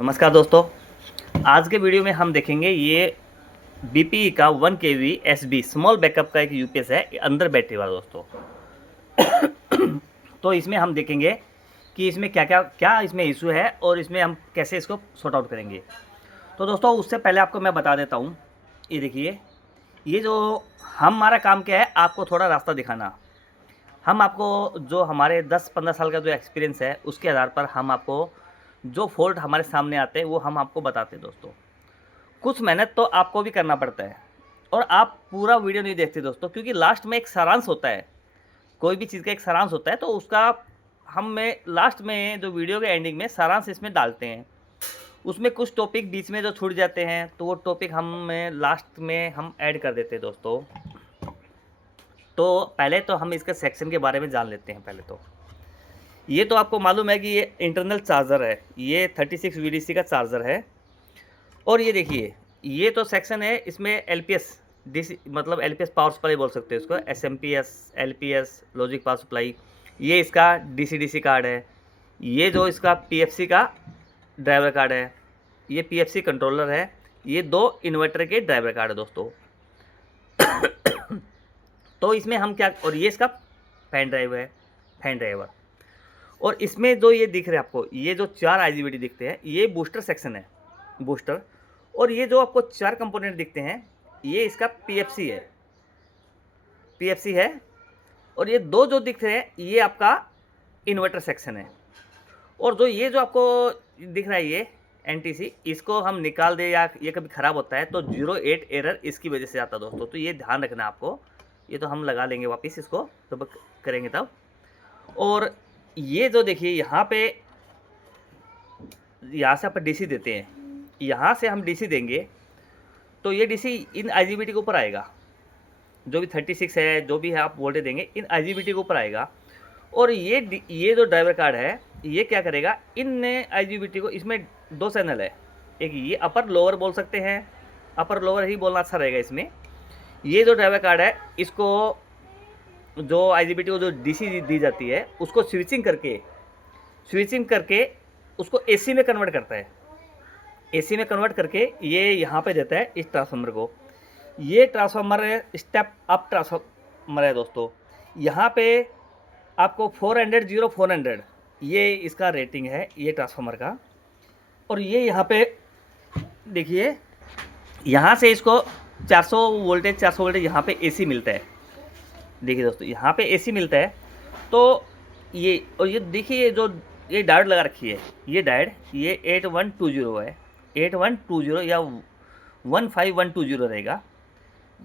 नमस्कार दोस्तों। आज के वीडियो में हम देखेंगे ये बीपीई का 1 केवी एसबी स्मॉल बैकअप का एक यूपीएस है अंदर बैटरी वाला दोस्तों। तो इसमें हम देखेंगे कि इसमें क्या इसमें इशू है और इसमें हम कैसे इसको सॉर्ट आउट करेंगे। तो दोस्तों उससे पहले आपको मैं बता देता हूँ, ये देखिए, ये जो हमारा काम क्या है, आपको थोड़ा रास्ता दिखाना। हम आपको जो हमारे 10-15 साल का जो एक्सपीरियंस है उसके आधार पर हम आपको जो फॉल्ट हमारे सामने आते हैं वो हम आपको बताते हैं दोस्तों। कुछ मेहनत तो आपको भी करना पड़ता है और आप पूरा वीडियो नहीं देखते दोस्तों, क्योंकि लास्ट में एक सारांश होता है। कोई भी चीज़ का एक सारांश होता है, तो उसका हम में लास्ट में जो वीडियो के एंडिंग में सारांश इसमें डालते हैं। उसमें कुछ टॉपिक बीच में जो छूट जाते हैं तो वो टॉपिक हम लास्ट में हम ऐड कर देते हैं दोस्तों। तो पहले तो हम इसके सेक्शन के बारे में जान लेते हैं। पहले तो ये तो आपको मालूम है कि ये इंटरनल चार्जर है, ये 36 वीडीसी का चार्जर है। और ये देखिए, ये तो सेक्शन है, इसमें एलपीएस डीसी मतलब एलपीएस पावर सप्लाई बोल सकते हैं इसको, SMPS, LPS logic power supply. ये इसका डीसी कार्ड है। ये जो इसका पीएफसी का ड्राइवर कार्ड है, ये पीएफसी कंट्रोलर है। ये दो इन्वर्टर के ड्राइवर कार्ड है दोस्तों। तो इसमें हम क्या, और ये इसका फैन ड्राइव है, फैन ड्राइवर। और इसमें जो ये दिख रहे हैं आपको, ये जो 4 आईजीबीटी दिखते हैं, ये बूस्टर सेक्शन है, बूस्टर। और ये जो आपको 4 कंपोनेंट दिखते हैं, ये इसका पीएफसी है, पीएफसी है। और ये दो जो दिख रहे हैं, ये आपका इन्वर्टर सेक्शन है। और जो ये जो आपको दिख रहा है, ये एनटीसी, इसको हम निकाल दे या ये कभी ख़राब होता है तो 08 एरर इसकी वजह से आता है दोस्तों। तो ये ध्यान रखना आपको। ये तो हम लगा लेंगे वापस इसको जब करेंगे तब। और ये जो देखिए, यहाँ पे, यहाँ से आप डीसी देते हैं, यहाँ से हम डीसी देंगे तो ये डीसी इन आईजीबीटी के ऊपर आएगा। जो भी 36 है, जो भी है आप वोल्टेज देंगे, इन आईजीबीटी के ऊपर आएगा। और ये जो ड्राइवर कार्ड है, ये क्या करेगा, इन आईजीबीटी को, इसमें 2 चैनल है, एक ये अपर लोअर बोल सकते हैं, अपर लोअर ही बोलना अच्छा रहेगा इसमें। ये जो ड्राइवर कार्ड है, इसको जो आईजीबीटी को जो डीसी दी जाती है, उसको स्विचिंग करके उसको एसी में कन्वर्ट करता है। एसी में कन्वर्ट करके ये यहाँ पे देता है इस ट्रांसफार्मर को। ये ट्रांसफार्मर स्टेप अप ट्रांसफार्मर है दोस्तों। यहाँ पे आपको 400 ये इसका रेटिंग है, ये ट्रांसफार्मर का। और ये यहाँ पे देखिए, यहाँ से इसको 400 वोल्टेज यहाँ पे एसी मिलता है। देखिए दोस्तों, यहाँ पे एसी मिलता है। तो ये, और ये देखिए, जो ये डायोड लगा रखी है, ये डायोड, ये 8120 है, 8120 या 15120 रहेगा।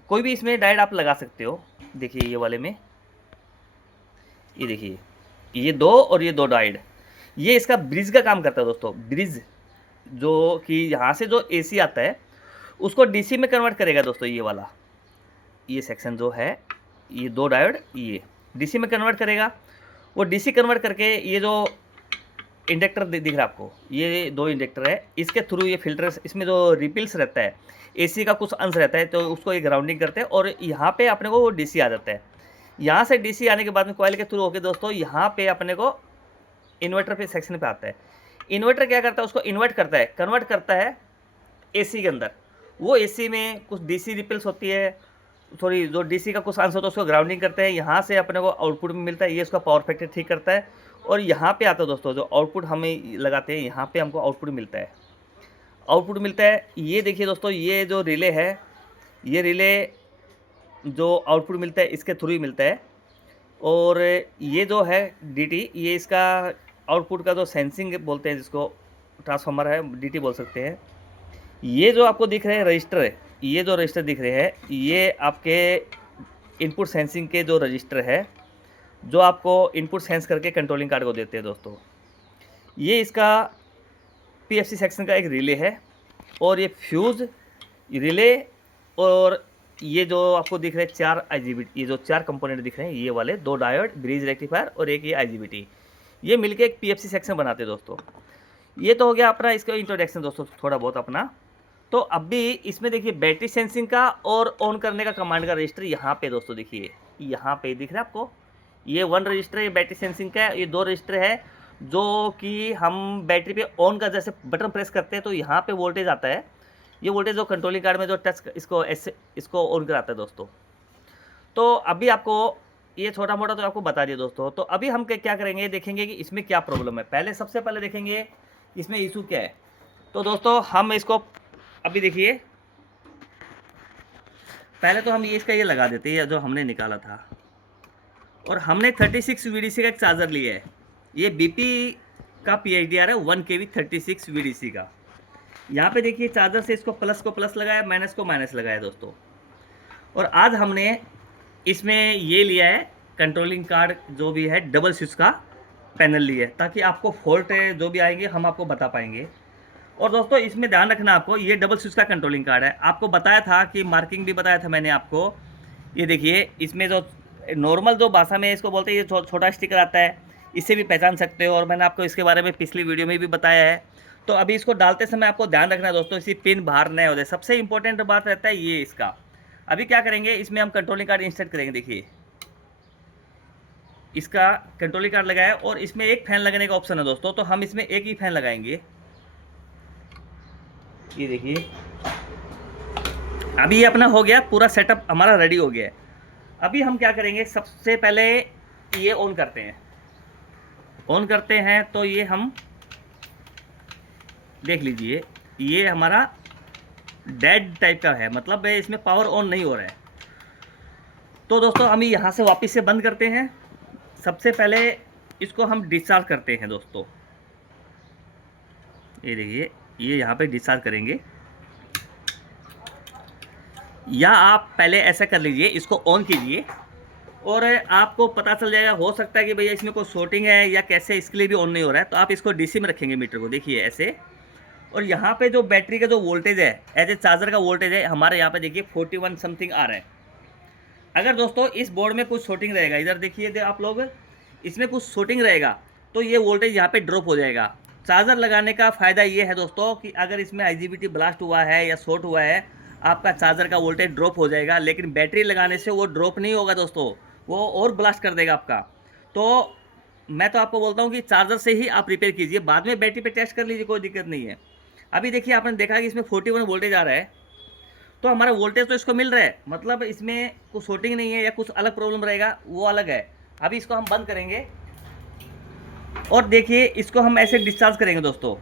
कोई भी इसमें डायोड आप लगा सकते हो। देखिए ये वाले में, ये देखिए, ये 2 और ये 2 डायोड, ये इसका ब्रिज का काम करता है दोस्तों। ब्रिज जो कि यहाँ से जो एसी आता है उसको डीसी में कन्वर्ट करेगा दोस्तों। ये वाला, ये सेक्शन जो है, ये 2 डायोड ये डीसी में कन्वर्ट करेगा। वो डीसी कन्वर्ट करके ये जो इंडक्टर दिख रहा है आपको, ये 2 इंडक्टर है, इसके थ्रू ये फिल्टर, इसमें जो रिपिल्स रहता है, एसी का कुछ अंश रहता है, तो उसको ये ग्राउंडिंग करते हैं। और यहाँ पे अपने को वो डीसी आ जाता है। यहाँ से डीसी आने के बाद में कॉइल के थ्रू होके दोस्तों, यहाँ पे अपने को इन्वर्टर पे सेक्शन पे आता है। इन्वर्टर क्या करता है, उसको इन्वर्ट करता है, कन्वर्ट करता है एसी के अंदर। वो एसी में कुछ डीसी रिपल्स होती है, थोड़ी जो डीसी का कुछ अंश होता है, उसको ग्राउंडिंग करते हैं। यहाँ से अपने को आउटपुट में मिलता है, ये उसका पावर फैक्टर ठीक करता है। और यहाँ पे आता है दोस्तों, जो आउटपुट हमें लगाते हैं, यहाँ पे हमको आउटपुट मिलता है। ये देखिए दोस्तों, ये जो रिले है, ये रिले जो आउटपुट मिलता है इसके थ्रू ही मिलता है। और ये जो है डीटी, ये इसका आउटपुट का जो सेंसिंग बोलते हैं, जिसको ट्रांसफार्मर है, डीटी बोल सकते हैं। ये जो आपको दिख रहे हैं रजिस्टर है, ये जो रजिस्टर दिख रहे हैं, ये आपके इनपुट सेंसिंग के जो रजिस्टर है, जो आपको इनपुट सेंस करके कंट्रोलिंग कार्ड को देते हैं दोस्तों। ये इसका पीएफसी सेक्शन का एक रिले है। और ये फ्यूज़ रिले, और ये जो आपको दिख रहे हैं 4 आईजीबीटी, ये जो 4 कंपोनेंट दिख रहे हैं, ये वाले 2 डायोड, ब्रिज रेक्टिफायर और एक ये आईजीबीटी, ये मिलके एक पीएफसी सेक्शन बनाते हैं दोस्तों। ये तो हो गया अपना इसका इंट्रोडक्शन दोस्तों, थोड़ा बहुत अपना। तो अब भी इसमें देखिए, बैटरी सेंसिंग का और ऑन करने का कमांड का रजिस्टर यहाँ पे दोस्तों देखिए, यहाँ पे दिख रहा है आपको, ये 1 रजिस्टर है बैटरी सेंसिंग का, ये 2 रजिस्टर है। जो कि हम बैटरी पे ऑन का जैसे बटन प्रेस करते हैं तो यहाँ पे वोल्टेज आता है। ये वोल्टेज जो कंट्रोलिंग कार्ड में जो टच इसको ऐसे इसको ऑन कराता है दोस्तों। तो अभी आपको ये छोटा मोटा तो आपको बता दिया दोस्तों। तो अभी हम क्या करेंगे, देखेंगे कि इसमें क्या प्रॉब्लम है। पहले सबसे पहले देखेंगे इसमें इशू क्या है। तो दोस्तों हम इसको अभी देखिए, पहले तो हम ये इसका ये लगा देते हैं जो हमने निकाला था। और हमने 36 VDC का एक चार्जर लिया है। ये BP का PHDR है 1 kV 36 VDC का। यहाँ पे देखिए चार्जर से इसको प्लस को प्लस लगाया, माइनस को माइनस लगाया दोस्तों। और आज हमने इसमें ये लिया है कंट्रोलिंग कार्ड जो भी है डबल स्विच का पैनल लिया है, ताकि आपको फॉल्ट जो भी आएंगे हम आपको बता पाएंगे। और दोस्तों इसमें ध्यान रखना आपको, ये डबल स्विच का कंट्रोलिंग कार्ड है। आपको बताया था कि मार्किंग भी बताया था मैंने आपको। ये देखिए इसमें जो नॉर्मल जो भाषा में इसको बोलते हैं, ये छोटा स्टिकर आता है, इससे भी पहचान सकते हो। और मैंने आपको इसके बारे में पिछली वीडियो में भी बताया है। तो अभी इसको डालते समय आपको ध्यान रखना है दोस्तों, इसी पिन बाहर नहीं हो जाए। सबसे इंपॉर्टेंट बात रहता है ये इसका। अभी क्या करेंगे, इसमें हम कंट्रोलिंग कार्ड इंसर्ट करेंगे। देखिए इसका कंट्रोलिंग कार्ड लगाया और इसमें एक फैन लगाने का ऑप्शन है दोस्तों। तो हम इसमें एक ही फैन लगाएंगे। ये देखिए अभी ये अपना हो गया, पूरा सेटअप हमारा रेडी हो गया है। अभी हम क्या करेंगे, सबसे पहले ये ऑन करते हैं। ऑन करते हैं तो ये हम देख लीजिए, ये हमारा डेड टाइप का है, मतलब इसमें पावर ऑन नहीं हो रहा है। तो दोस्तों हम यहाँ से वापस से बंद करते हैं। सबसे पहले इसको हम डिस्चार्ज करते हैं दोस्तों। ये देखिए ये यहाँ पे डिस्चार्ज करेंगे, या आप पहले ऐसा कर लीजिए, इसको ऑन कीजिए और आपको पता चल जाएगा। हो सकता है कि भैया इसमें कोई शॉर्टिंग है या कैसे, इसके लिए भी ऑन नहीं हो रहा है। तो आप इसको DC में रखेंगे मीटर को, देखिए ऐसे। और यहाँ पे जो बैटरी का जो वोल्टेज है, एज ए चार्जर का वोल्टेज है, हमारे यहाँ पे देखिए 41 समथिंग आ रहा है। अगर दोस्तों इस बोर्ड में कुछ शॉर्टिंग रहेगा, इधर देखिए आप लोग, इसमें कुछ शॉर्टिंग रहेगा तो ये वोल्टेज यहाँ पे ड्रॉप हो जाएगा। चार्जर लगाने का फ़ायदा ये है दोस्तों कि अगर इसमें IGBT ब्लास्ट हुआ है या शॉर्ट हुआ है, आपका चार्जर का वोल्टेज ड्रॉप हो जाएगा। लेकिन बैटरी लगाने से वो ड्रॉप नहीं होगा दोस्तों, वो और ब्लास्ट कर देगा आपका। तो मैं तो आपको बोलता हूँ कि चार्जर से ही आप रिपेयर कीजिए, बाद में बैटरी पे टेस्ट कर लीजिए, कोई दिक्कत नहीं है। अभी देखिए आपने देखा कि इसमें 41 वोल्टेज आ रहा है, तो हमारा वोल्टेज तो इसको मिल रहा है, मतलब इसमें कुछ शॉर्टिंग नहीं है या कुछ अलग प्रॉब्लम रहेगा, वो अलग है। अभी इसको हम बंद करेंगे और देखिए इसको हम ऐसे डिस्चार्ज करेंगे दोस्तों।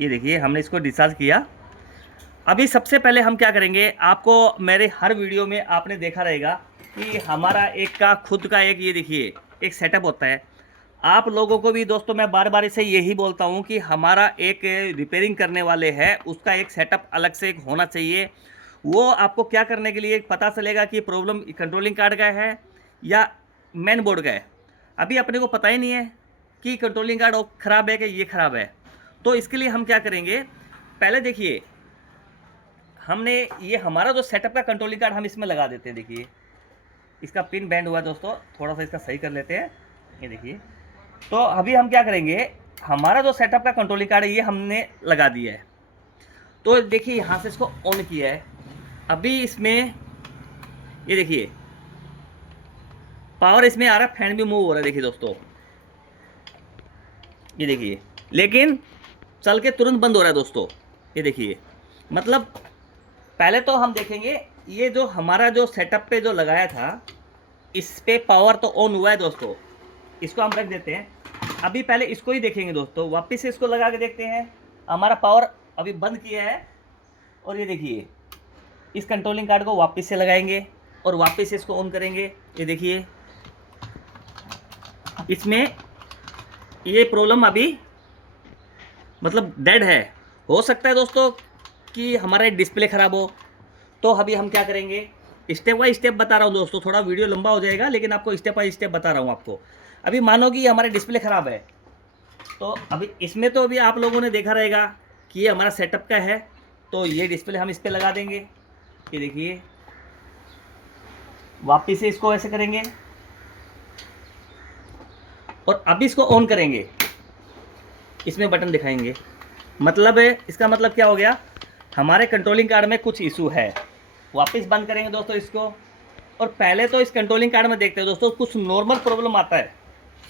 ये देखिए हमने इसको डिस्चार्ज किया। अभी सबसे पहले हम क्या करेंगे, आपको मेरे हर वीडियो में आपने देखा रहेगा कि हमारा एक का खुद का एक, ये देखिए एक सेटअप होता है। आप लोगों को भी दोस्तों मैं बार बार से यही बोलता हूँ कि हमारा एक रिपेयरिंग करने वाले हैं, उसका एक सेटअप अलग से एक होना चाहिए। वो आपको क्या करने के लिए पता चलेगा कि प्रॉब्लम कंट्रोलिंग कार्ड का है या मेन बोर्ड का है। अभी अपने को पता ही नहीं है कि कंट्रोलिंग कार्ड ख़राब है कि ये ख़राब है। तो इसके लिए हम क्या करेंगे, पहले देखिए हमने ये हमारा जो सेटअप का कंट्रोलिंग कार्ड हम इसमें लगा देते हैं। देखिए इसका पिन बैंड हुआ दोस्तों, थोड़ा सा इसका सही कर लेते हैं। ये देखिए, तो अभी हम क्या करेंगे, हमारा जो सेटअप का कंट्रोलिंग कार्ड है ये हमने लगा दिया है। तो देखिए यहाँ से इसको ऑन किया है। अभी इसमें ये देखिए पावर इसमें आ रहा है, फैन भी मूव हो रहा है। देखिए दोस्तों ये देखिए, लेकिन चल के तुरंत बंद हो रहा है दोस्तों। ये देखिए, मतलब पहले तो हम देखेंगे ये जो हमारा जो सेटअप पे जो लगाया था, इस पे पावर तो ऑन हुआ है दोस्तों। इसको हम रख देते हैं। अभी पहले इसको ही देखेंगे दोस्तों, वापस से इसको लगा के देखते हैं। हमारा पावर अभी बंद किया है और ये देखिए इस कंट्रोलिंग कार्ड को वापस से लगाएंगे और वापस से इसको ऑन करेंगे। ये देखिए इसमें ये प्रॉब्लम अभी मतलब डेड है। हो सकता है दोस्तों कि हमारा डिस्प्ले ख़राब हो। तो अभी हम क्या करेंगे, स्टेप बाय स्टेप बता रहा हूँ दोस्तों, थोड़ा वीडियो लंबा हो जाएगा लेकिन आपको स्टेप बाय स्टेप बता रहा हूँ आपको। अभी मानो कि हमारा डिस्प्ले ख़राब है, तो अभी इसमें तो अभी आप लोगों ने देखा रहेगा कि ये हमारा सेटअप का है। तो ये डिस्प्ले हम इस पर लगा देंगे। ये देखिए वापिस से इसको ऐसे करेंगे और अभी इसको ऑन करेंगे। इसमें बटन दिखाएंगे, मतलब इसका मतलब क्या हो गया, हमारे कंट्रोलिंग कार्ड में कुछ इशू है। वापस बंद करेंगे दोस्तों इसको। और पहले तो इस कंट्रोलिंग कार्ड में देखते हैं दोस्तों, कुछ नॉर्मल प्रॉब्लम आता है।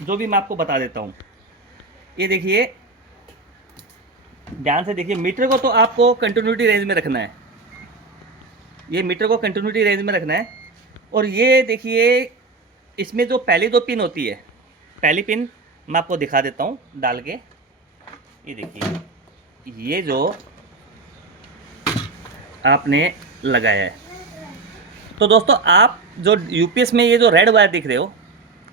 जो भी मैं आपको बता देता हूँ। ये देखिए, ध्यान से देखिए, मीटर को तो आपको कंटिन्यूटी रेंज में रखना है, ये मीटर को कंटिन्यूटी रेंज में रखना है। और ये देखिए, इसमें जो पहली दो पिन होती है, पहली पिन मैं आपको दिखा देता हूँ डाल के। ये देखिए, ये जो आपने लगाया है, तो दोस्तों आप जो यूपीएस में ये जो रेड वायर दिख रहे हो,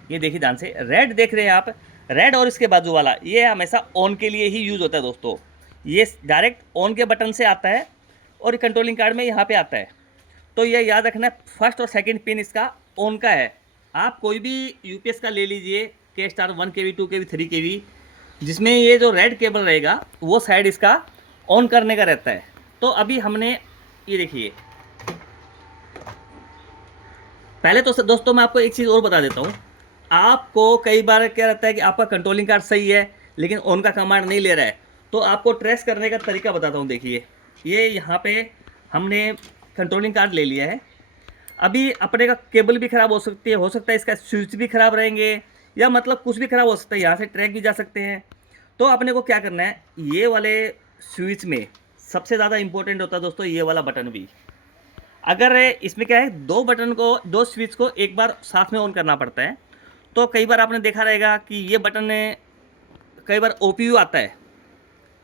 ये देखिए ध्यान से, रेड देख रहे हैं आप, रेड और इसके बाजू वाला ये हमेशा ऑन के लिए ही यूज़ होता है दोस्तों। ये डायरेक्ट ऑन के बटन से आता है और कंट्रोलिंग कार्ड में यहाँ पे आता है। तो ये याद रखना, फर्स्ट और सेकंड पिन इसका ऑन का है। आप कोई भी यूपीएस का ले लीजिए, के स्टार 1 kV 2 kV 3 kV, जिसमें ये जो रेड केबल रहेगा वो साइड इसका ऑन करने का रहता है। तो अभी हमने, ये देखिए, पहले तो दोस्तों मैं आपको एक चीज़ और बता देता हूँ। आपको कई बार क्या रहता है कि आपका कंट्रोलिंग कार्ड सही है लेकिन ऑन का कमांड नहीं ले रहा है, तो आपको ट्रेस करने का तरीका बताता हूँ। देखिए, ये यहाँ पे हमने कंट्रोलिंग कार्ड ले लिया है। अभी अपने का केबल भी ख़राब हो सकती है, हो सकता है इसका स्विच भी ख़राब रहेंगे, या मतलब कुछ भी ख़राब हो सकता है, यहाँ से ट्रैक भी जा सकते हैं। तो अपने को क्या करना है, ये वाले स्विच में सबसे ज़्यादा इंपॉर्टेंट होता है दोस्तों ये वाला बटन भी। अगर इसमें क्या है, दो बटन को, दो स्विच को एक बार साथ में ऑन करना पड़ता है। तो कई बार आपने देखा रहेगा कि ये बटन, कई बार ओपीयू आता है,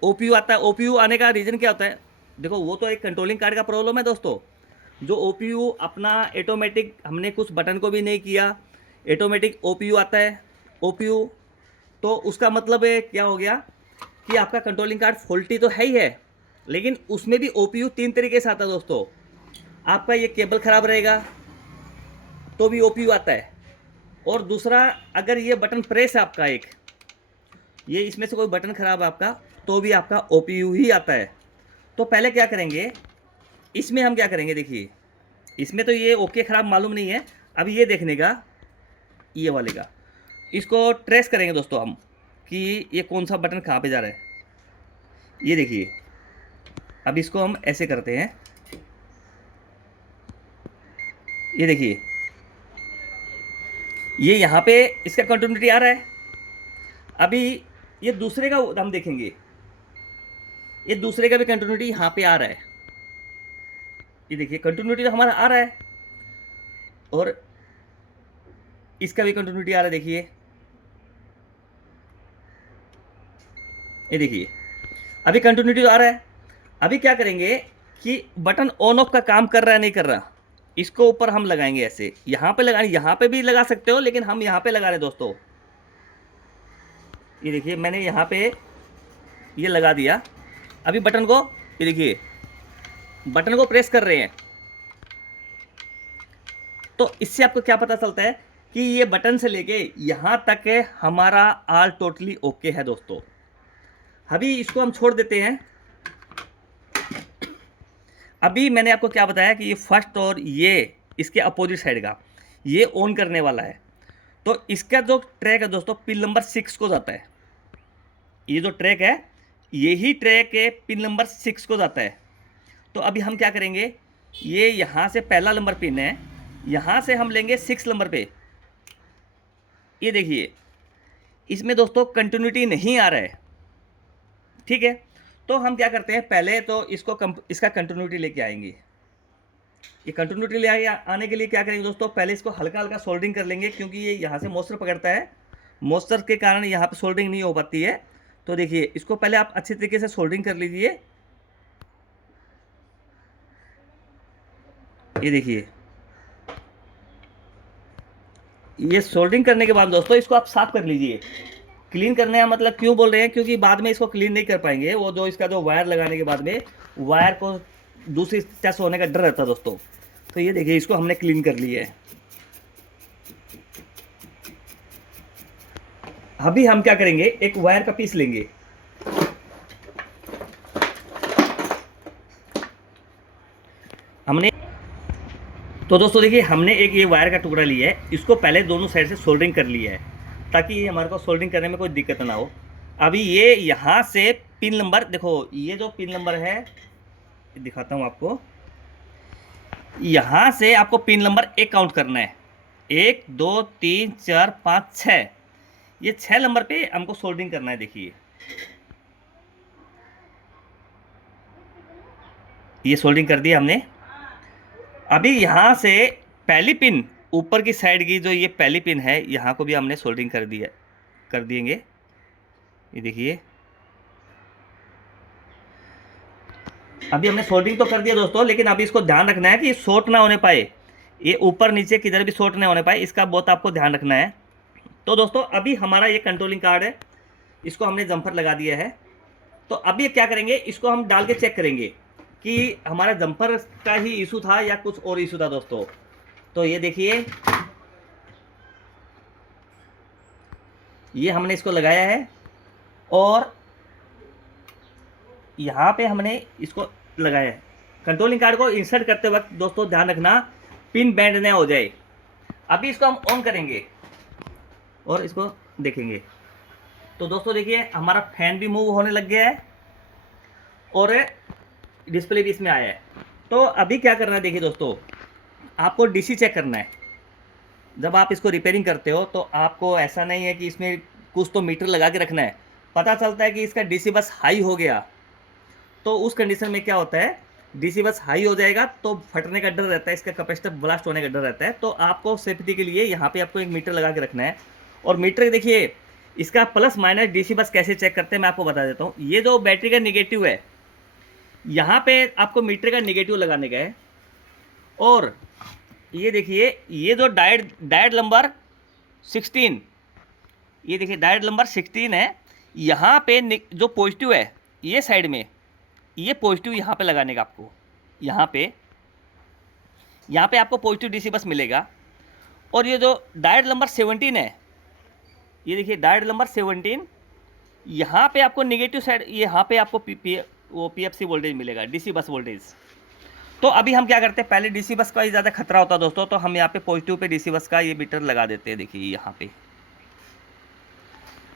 ओपीयू आता है। ओपीयू आने का रीज़न क्या होता है, देखो वो तो एक कंट्रोलिंग कार्ड का प्रॉब्लम है दोस्तों। जो ओपीयू अपना ऑटोमेटिक, हमने कुछ बटन को भी नहीं किया, ऑटोमेटिक ओपीयू आता है। ओपीयू तो उसका मतलब है क्या हो गया कि आपका कंट्रोलिंग कार्ड फॉल्टी तो है ही है, लेकिन उसमें भी ओपीयू 3 तरीके से आता है दोस्तों। आपका ये केबल ख़राब रहेगा तो भी ओपीयू आता है, और दूसरा अगर ये बटन प्रेस है आपका एक, ये इसमें से कोई बटन ख़राब है आपका, तो भी आपका ओपीयू ही आता है। तो पहले क्या करेंगे, इसमें हम क्या करेंगे, देखिए इसमें तो ये ओके ख़राब मालूम नहीं है। अभी ये देखने का, ये वाले का, इसको ट्रेस करेंगे दोस्तों हम कि ये कौन सा बटन कहाँ पे जा रहा है। ये देखिए, अब इसको हम ऐसे करते हैं, ये देखिए, ये यहाँ पे इसका कंटिन्यूटी आ रहा है। अभी ये दूसरे का हम देखेंगे, ये दूसरे का भी कंटिन्यूटी यहाँ पे आ रहा है। ये देखिए, कंटिन्यूटी तो हमारा आ रहा है, और इसका भी कंटिन्यूटी आ रहा है। देखिए, ये देखिए, अभी कंटिन्यूटी आ रहा है। अभी क्या करेंगे कि बटन ऑन ऑफ का काम कर रहा है नहीं कर रहा, इसको ऊपर हम लगाएंगे ऐसे, यहाँ पे लगाएंगे, यहाँ पे भी लगा सकते हो लेकिन हम यहाँ पे लगा रहे हैं दोस्तों। ये देखिए, मैंने यहाँ पे ये लगा दिया। अभी बटन को, ये देखिए, बटन को प्रेस कर रहे हैं, तो इससे आपको क्या पता चलता है कि ये बटन से लेके यहाँ तक है हमारा आल टोटली ओके है दोस्तों। अभी इसको हम छोड़ देते हैं। अभी मैंने आपको क्या बताया कि ये फर्स्ट और ये इसके अपोजिट साइड का ये ऑन करने वाला है। तो इसका जो ट्रैक है दोस्तों पिन नंबर 6 को जाता है। ये जो ट्रैक है, यही ट्रैक है पिन नंबर 6 को जाता है। तो अभी हम क्या करेंगे, ये यहाँ से पहला नंबर पिन है, यहाँ से हम लेंगे 6 नंबर पे। ये देखिए, इसमें दोस्तों कंटिन्यूटी नहीं आ रहा है, ठीक है। तो हम क्या करते हैं, पहले तो इसको इसका कंटिन्यूटी लेके आएंगे। ये कंटिन्यूटी ले आने के लिए क्या करेंगे दोस्तों, पहले इसको हल्का हल्का सोल्डरिंग कर लेंगे, क्योंकि ये यहाँ से मॉइस्चर पकड़ता है, मॉइस्चर के कारण यहाँ पे सोल्डरिंग नहीं हो पाती है। तो देखिए, इसको पहले आप अच्छी तरीके से सोल्डरिंग कर लीजिए। ये देखिए, ये सोल्डरिंग करने के बाद दोस्तों इसको आप साफ कर लीजिए। क्लीन करने का मतलब क्यों बोल रहे हैं, क्योंकि बाद में इसको क्लीन नहीं कर पाएंगे, वो जो इसका जो वायर लगाने के बाद में वायर को दूसरी टच होने का डर रहता है दोस्तों। तो ये देखिए, इसको हमने क्लीन कर लिया है। अभी हम क्या करेंगे, एक वायर का पीस लेंगे, हमने, तो दोस्तों देखिए, हमने एक ये वायर का टुकड़ा लिया है, इसको पहले दोनों साइड से सोल्डरिंग कर लिया है ताकि ये हमारे को सोल्डरिंग करने में कोई दिक्कत ना हो। अभी ये यहाँ से पिन नंबर, देखो ये जो पिन नंबर है दिखाता हूँ आपको, यहाँ से आपको पिन नंबर 1 काउंट करना है, 1 2 3 4 5 6। ये 6 नंबर पे हमको सोल्डरिंग करना है। देखिए ये सोल्डरिंग कर दिया हमने। अभी यहाँ से पहली पिन ऊपर की साइड की जो ये पहली पिन है यहाँ को भी हमने सोल्डरिंग कर दिया, कर देंगे। ये देखिए अभी हमने सोल्डरिंग तो कर दिया दोस्तों, लेकिन अभी इसको ध्यान रखना है कि शॉर्ट ना होने पाए, ये ऊपर नीचे किधर भी शॉर्ट ना होने पाए, इसका बहुत आपको ध्यान रखना है। तो दोस्तों अभी हमारा ये कंट्रोलिंग कार्ड है, इसको हमने जंपर लगा दिया है। तो अभी क्या करेंगे, इसको हम डाल के चेक करेंगे कि हमारा जंपर का ही इशू था या कुछ और इशू था दोस्तों। तो ये देखिए ये हमने इसको लगाया है और यहाँ पे हमने इसको लगाया है। कंट्रोलिंग कार्ड को इंसर्ट करते वक्त दोस्तों ध्यान रखना पिन बैंड ना हो जाए। अभी इसको हम ऑन करेंगे और इसको देखेंगे। तो दोस्तों देखिए हमारा फैन भी मूव होने लग गया है और डिस्प्ले भी इसमें आया है। तो अभी क्या करना है, देखिए दोस्तों आपको डीसी चेक करना है। जब आप इसको रिपेयरिंग करते हो तो आपको ऐसा नहीं है कि इसमें कुछ तो मीटर लगा के रखना है। पता चलता है कि इसका डीसी बस हाई हो गया, तो उस कंडीशन में क्या होता है, डीसी बस हाई हो जाएगा तो फटने का डर रहता है, इसका कैपेसिटर ब्लास्ट होने का डर रहता है। तो आपको सेफ्टी के लिए यहाँ पे आपको एक मीटर लगा के रखना है। और मीटर देखिए इसका प्लस माइनस डीसी बस कैसे चेक करते हैं मैं आपको बता देता हूँ। ये जो बैटरी का निगेटिव है यहाँ पे आपको मीटर का निगेटिव लगाने का है। और ये देखिए ये जो डायोड नंबर 16, ये देखिए डायोड नंबर 16 है। यहाँ पे जो पॉजिटिव है ये साइड में, ये पॉजिटिव यहाँ पे लगाने का आपको, यहाँ पे आपको पॉजिटिव डीसी बस मिलेगा। और ये जो डायोड नंबर 17 है, ये देखिए डायोड नंबर 17, यहाँ पे आपको नेगेटिव साइड, यहाँ पे आपको पीएफसी वोल्टेज मिलेगा, डीसी बस वोल्टेज। तो अभी हम क्या करते हैं, पहले डीसी बस का ही ज़्यादा खतरा होता है दोस्तों, तो हम यहाँ पे पॉजिटिव पे डीसी बस का ये मीटर लगा देते हैं। देखिए यहाँ पे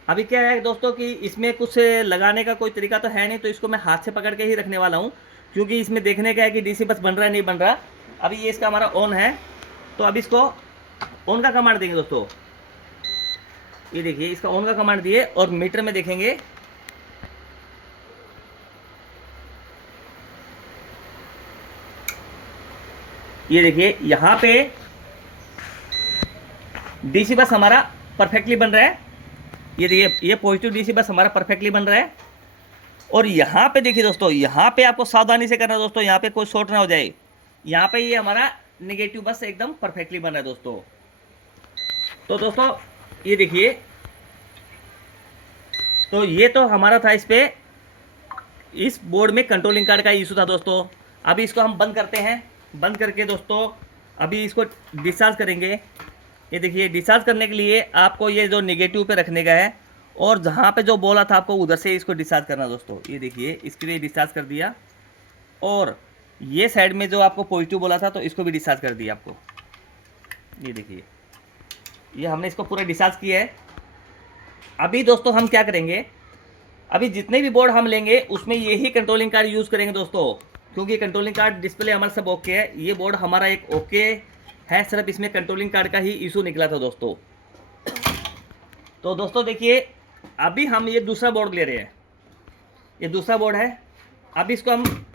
अभी क्या है दोस्तों कि इसमें कुछ लगाने का कोई तरीका तो है नहीं, तो इसको मैं हाथ से पकड़ के ही रखने वाला हूँ, क्योंकि इसमें देखने का है कि डीसी बस बन रहा है नहीं बन रहा। अभी ये इसका हमारा ऑन है, तो अभी इसको ऑन का कमांड देंगे दोस्तों। ये देखिए इसका ऑन का कमांड दिए और मीटर में देखेंगे, ये देखिए यहाँ पे डीसी बस हमारा परफेक्टली बन रहा है। ये देखिए ये पॉजिटिव डीसी बस हमारा परफेक्टली बन रहा है। और यहाँ पे देखिए दोस्तों, यहाँ पे आपको सावधानी से करना है दोस्तों, यहाँ पे कोई शॉर्ट ना हो जाए। यहाँ पे ये हमारा नेगेटिव बस एकदम परफेक्टली बन रहा है दोस्तों। तो दोस्तों ये देखिए, तो ये तो हमारा था इस पे, इस बोर्ड में कंट्रोलिंग कार्ड का इशू था दोस्तों। अभी इसको हम बंद करते हैं। बंद करके दोस्तों अभी इसको डिस्चार्ज करेंगे। ये देखिए डिस्चार्ज करने के लिए आपको ये जो नेगेटिव पे रखने का है और जहाँ पे जो बोला था आपको उधर से इसको डिस्चार्ज करना दोस्तों। ये देखिए इसके लिए डिस्चार्ज कर दिया और ये साइड में जो आपको पॉजिटिव बोला था तो इसको भी डिस्चार्ज कर दिया आपको। ये देखिए ये हमने इसको पूरा डिस्चार्ज किया है। अभी दोस्तों हम क्या करेंगे, अभी जितने भी बोर्ड हम लेंगे उसमें यही कंट्रोलिंग कार्ड यूज़ करेंगे दोस्तों, क्योंकि कंट्रोलिंग कार्ड डिस्प्ले हमारा सब ओके है। ये बोर्ड हमारा एक ओके है, सिर्फ इसमें कंट्रोलिंग कार्ड का ही इशू निकला था दोस्तों। तो दोस्तों देखिए अभी हम ये दूसरा बोर्ड ले रहे हैं, ये दूसरा बोर्ड है। अभी इसको हम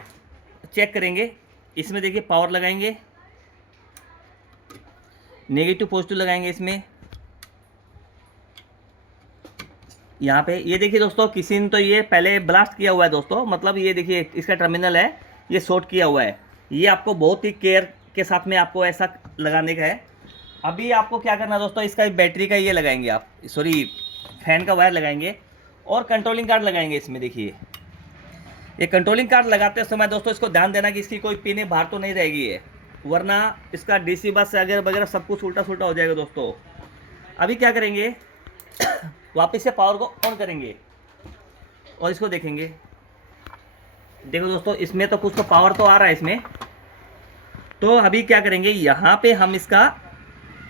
चेक करेंगे। इसमें देखिए पावर लगाएंगे, नेगेटिव पॉजिटिव लगाएंगे इसमें। यहाँ पे ये देखिए दोस्तों किसी ने तो ये पहले ब्लास्ट किया हुआ है दोस्तों, मतलब ये देखिए इसका टर्मिनल है ये शॉर्ट किया हुआ है। ये आपको बहुत ही केयर के साथ में आपको ऐसा लगाने का है। अभी आपको क्या करना है दोस्तों, इसका बैटरी का ये लगाएंगे आप, सॉरी फैन का वायर लगाएंगे और कंट्रोलिंग कार्ड लगाएंगे इसमें। देखिए ये कंट्रोलिंग कार्ड लगाते समय दोस्तों इसको ध्यान देना कि इसकी कोई पिने बाहर तो नहीं रहेगी है, वरना इसका डीसी बस अगर वगैरह सब कुछ उल्टा सुल्टा हो जाएगा दोस्तों। अभी क्या करेंगे वापस से पावर को ऑन करेंगे और इसको देखेंगे। देखो दोस्तों इसमें तो कुछ तो पावर तो आ रहा है इसमें। तो अभी क्या करेंगे, यहाँ पे हम इसका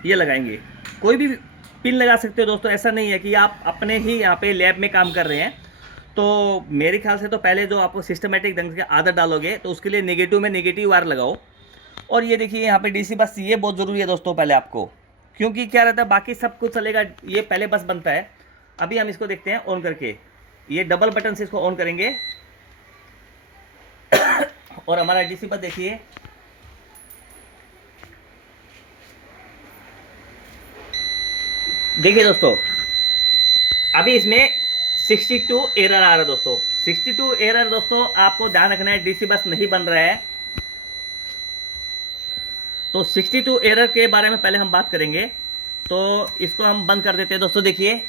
ये लगाएंगे। कोई भी पिन लगा सकते हो दोस्तों, ऐसा नहीं है कि आप अपने ही यहाँ पे लैब में काम कर रहे हैं। तो मेरे ख्याल से तो पहले जो आपको सिस्टमेटिक ढंग से आदत डालोगे तो उसके लिए नेगेटिव में नेगेटिव वायर लगाओ। और ये देखिए यहाँ पे डीसी बस, ये बहुत ज़रूरी है दोस्तों पहले आपको, क्योंकि क्या रहता है बाकी सब कुछ चलेगा, ये पहले बस बनता है अभी हम इसको देखते हैं ऑन करके। ये डबल बटन से इसको ऑन करेंगे और हमारा डीसी बस देखिए, देखिए दोस्तों अभी इसमें 62 एरर आ रहा है दोस्तों। 62 एरर दोस्तों आपको ध्यान रखना है, डीसी बस नहीं बन रहा है। तो 62 एरर के बारे में पहले हम बात करेंगे। तो इसको हम बंद कर देते हैं दोस्तों। देखिए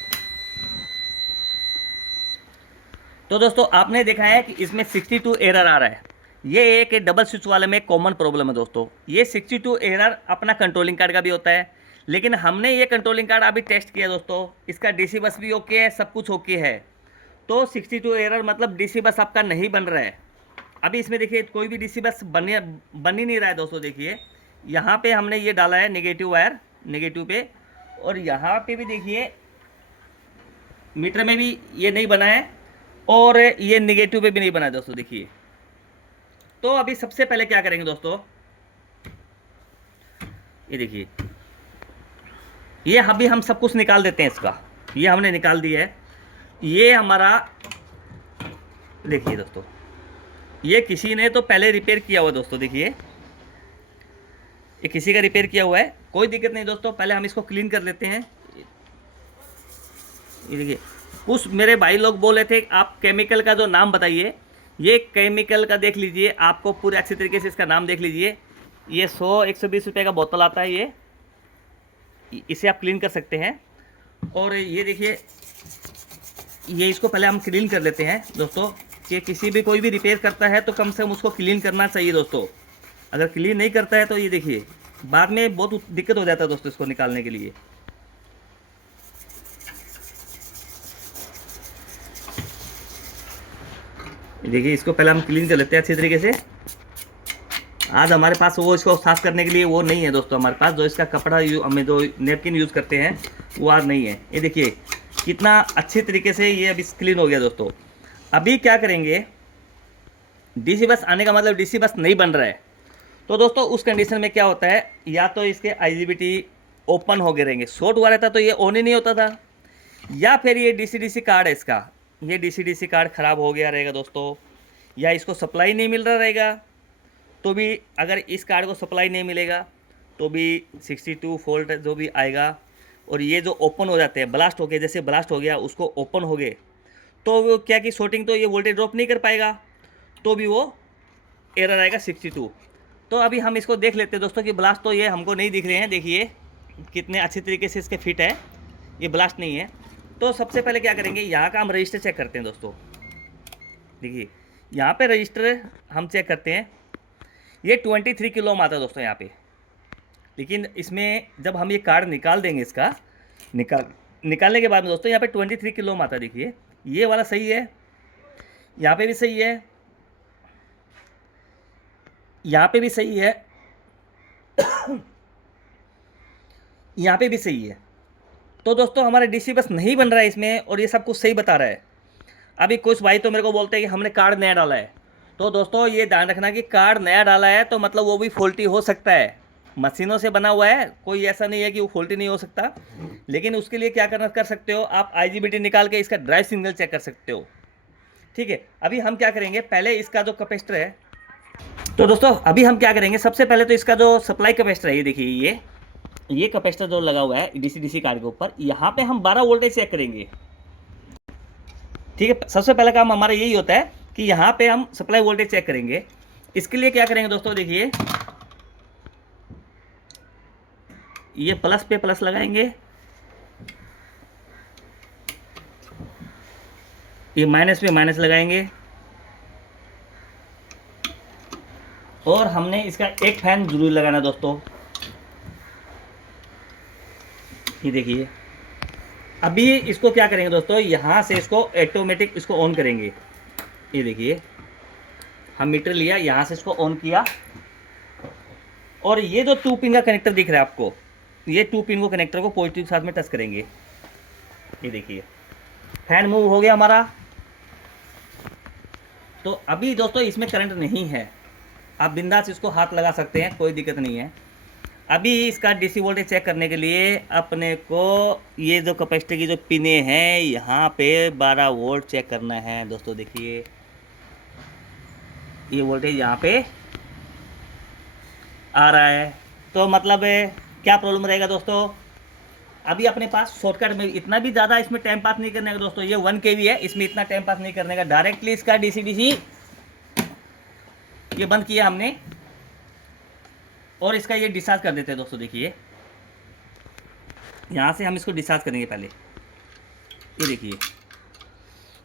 तो दोस्तों आपने देखा है कि इसमें 62 एरर आ रहा है। ये एक डबल स्विच वाले में कॉमन प्रॉब्लम है दोस्तों। ये 62 एरर अपना कंट्रोलिंग कार्ड का भी होता है, लेकिन हमने ये कंट्रोलिंग कार्ड अभी टेस्ट किया दोस्तों, इसका डीसी बस भी ओके है, सब कुछ ओके है। तो 62 एरर मतलब डीसी बस आपका नहीं बन रहा है। अभी इसमें देखिए कोई भी डीसी बस बन ही नहीं रहा है दोस्तों। देखिए यहाँ पे हमने ये डाला है नेगेटिव वायर, नेगेटिव पे, और यहाँ पे भी देखिए मीटर में भी ये नहीं बना है और ये नेगेटिव पे भी नहीं बना है दोस्तों। देखिए तो अभी सबसे पहले क्या करेंगे दोस्तों, ये देखिए ये अभी हम सब कुछ निकाल देते हैं इसका। ये हमने निकाल दिया है। ये हमारा देखिए दोस्तों, ये किसी ने तो पहले रिपेयर किया हुआ दोस्तों। देखिए ये किसी का रिपेयर किया हुआ है, कोई दिक्कत नहीं दोस्तों। पहले हम इसको क्लीन कर लेते हैं। ये देखिए कुछ मेरे भाई लोग बोल रहे थे आप केमिकल का जो नाम बताइए। ये केमिकल का देख लीजिए, आपको पूरे अच्छी तरीके से इसका नाम देख लीजिए। ये 100-120 रुपये का बोतल आता है। ये इसे आप क्लीन कर सकते हैं। और ये देखिए ये इसको पहले हम क्लीन कर लेते हैं दोस्तों, कि किसी भी कोई भी रिपेयर करता है तो कम से कम उसको क्लीन करना चाहिए दोस्तों। अगर क्लीन नहीं करता है तो ये देखिए बाद में बहुत दिक्कत हो जाता है दोस्तों इसको निकालने के लिए। देखिए इसको पहले हम क्लीन कर लेते हैं अच्छी तरीके से। आज हमारे पास वो इसको साफ करने के लिए वो नहीं है दोस्तों, हमारे पास जो इसका कपड़ा हमें जो नेपकिन यूज़ करते हैं वो आज नहीं है। ये देखिए कितना अच्छे तरीके से ये अभी क्लीन हो गया दोस्तों। अभी क्या करेंगे, डीसी बस आने का मतलब डीसी बस नहीं बन रहा है। तो दोस्तों उस कंडीशन में क्या होता है, या तो इसके आईजीबीटी ओपन हो गए रहेंगे, शॉर्ट हुआ रहता तो ये ऑन ही नहीं होता था, या फिर ये डीसी कार्ड है इसका, ये डीसी कार्ड ख़राब हो गया रहेगा दोस्तों, या इसको सप्लाई नहीं मिल रहा रहेगा। तो भी अगर इस कार्ड को सप्लाई नहीं मिलेगा तो भी 62 वोल्ट जो भी आएगा। और ये जो ओपन हो जाते हैं, ब्लास्ट हो गए, जैसे ब्लास्ट हो गया उसको ओपन हो गए तो वो क्या कि शॉर्टिंग तो ये वोल्टेज ड्रॉप नहीं कर पाएगा, तो भी वो एरर आएगा 62। तो अभी हम इसको देख लेते हैं दोस्तों कि ब्लास्ट तो ये हमको नहीं दिख रहे हैं। देखिए कितने अच्छे तरीके से इसके फिट है, ये ब्लास्ट नहीं है। तो सबसे पहले क्या करेंगे, यहाँ का हम रजिस्टर चेक करते हैं दोस्तों। देखिए यहाँ पे रजिस्टर हम चेक करते हैं, ये 23 किलो ओम आता है दोस्तों यहाँ पे। लेकिन इसमें जब हम ये कार्ड निकाल देंगे, इसका निकालने के बाद में दोस्तों यहाँ पे 23 किलो ओम आता है। देखिए ये वाला सही है, यहाँ पे भी सही है, यहाँ पे भी सही है, यहाँ पे भी सही है। तो दोस्तों हमारा डीसी बस नहीं बन रहा है इसमें, और ये सब कुछ सही बता रहा है। अभी कुछ भाई तो मेरे को बोलते हैं कि हमने कार्ड नया डाला है। तो दोस्तों ये ध्यान रखना कि कार्ड नया डाला है तो मतलब वो भी फॉल्टी हो सकता है। मशीनों से बना हुआ है, कोई ऐसा नहीं है कि वो फॉल्टी नहीं हो सकता। लेकिन उसके लिए क्या कर सकते हो आप, आईजीबीटी निकाल के इसका ड्राइव सिग्नल चेक कर सकते हो। ठीक है, अभी हम क्या करेंगे, पहले इसका जो कैपेसिटर है, तो दोस्तों अभी हम क्या करेंगे, सबसे पहले तो इसका जो सप्लाई कैपेसिटर है, ये देखिए ये कैपेसिटर जो लगा हुआ है डीसी कार्ड के ऊपर, यहाँ पे हम 12 वोल्टेज चेक करेंगे। ठीक है, सबसे पहला काम हमारा यही होता है कि यहाँ पे हम सप्लाई वोल्टेज चेक करेंगे। इसके लिए क्या करेंगे दोस्तों, देखिए ये प्लस पे प्लस लगाएंगे, ये माइनस पे माइनस लगाएंगे, और हमने इसका एक फैन जरूर लगाना दोस्तों। ये देखिए अभी इसको क्या करेंगे दोस्तों, यहाँ से इसको ऑटोमेटिक इसको ऑन करेंगे। ये देखिए हम मीटर लिया, यहाँ से इसको ऑन किया, और ये जो 2 पिन का कनेक्टर दिख रहा है आपको, ये 2 पिन को कनेक्टर को पॉजिटिव के साथ में टच करेंगे। ये देखिए फैन मूव हो गया हमारा। तो अभी दोस्तों इसमें करंट नहीं है, आप बिंदास इसको हाथ लगा सकते हैं, कोई दिक्कत नहीं है। अभी इसका डीसी वोल्टेज चेक करने के लिए अपने को ये जो कैपेसिटर की जो पिने हैं यहाँ पे 12 वोल्ट चेक करना है दोस्तों। देखिए ये वोल्टेज यहाँ पे आ रहा है, तो मतलब क्या प्रॉब्लम रहेगा दोस्तों। अभी अपने पास शॉर्टकट में इतना भी ज़्यादा इसमें टाइम पास नहीं करने का दोस्तों, ये 1 kV है, इसमें इतना टाइम पास नहीं करने का। डायरेक्टली इसका डीसी ये बंद किया हमने और इसका ये डिस्चार्ज कर देते हैं दोस्तों। देखिए यहाँ से हम इसको डिस्चार्ज करेंगे पहले। ये देखिए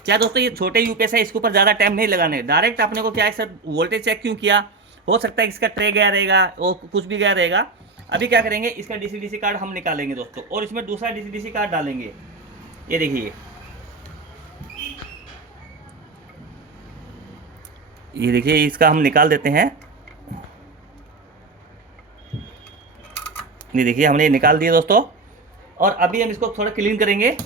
क्या दोस्तों, ये छोटे यूपीएस है, इसके ऊपर ज़्यादा टाइम नहीं लगाने। डायरेक्ट अपने को क्या है सर, वोल्टेज चेक क्यों किया, हो सकता है इसका ट्रे गया रहेगा और कुछ भी गया रहेगा। अभी क्या करेंगे, इसका डीसी कार्ड हम निकालेंगे दोस्तों और इसमें दूसरा डीसी कार्ड डालेंगे। ये देखिए, ये देखिए इसका हम निकाल देते हैं। ये देखिए हमने निकाल दिया दोस्तों, और अभी हम इसको थोड़ा क्लीन करेंगे।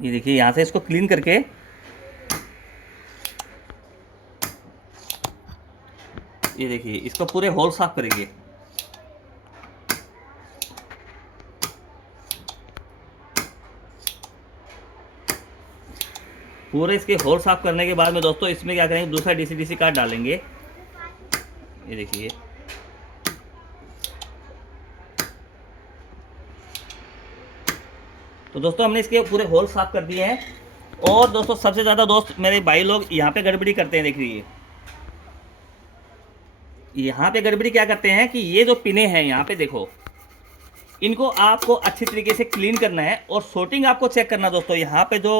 ये देखिए यहाँ से इसको क्लीन करके ये देखिए इसको पूरे होल साफ करेंगे। पूरे इसके होल साफ करने के बाद में दोस्तों इसमें क्या करेंगे, दूसरा डीसी कार्ड डालेंगे। ये देखिए तो दोस्तों हमने इसके पूरे होल साफ कर दिए हैं। और दोस्तों सबसे ज़्यादा दोस्त मेरे भाई लोग यहाँ पे गड़बड़ी करते हैं। देखिए यहाँ पे गड़बड़ी क्या करते हैं कि ये जो पिने हैं यहाँ पे देखो, इनको आपको अच्छी तरीके से क्लीन करना है और सोल्डिंग आपको चेक करना दोस्तों। यहाँ पे जो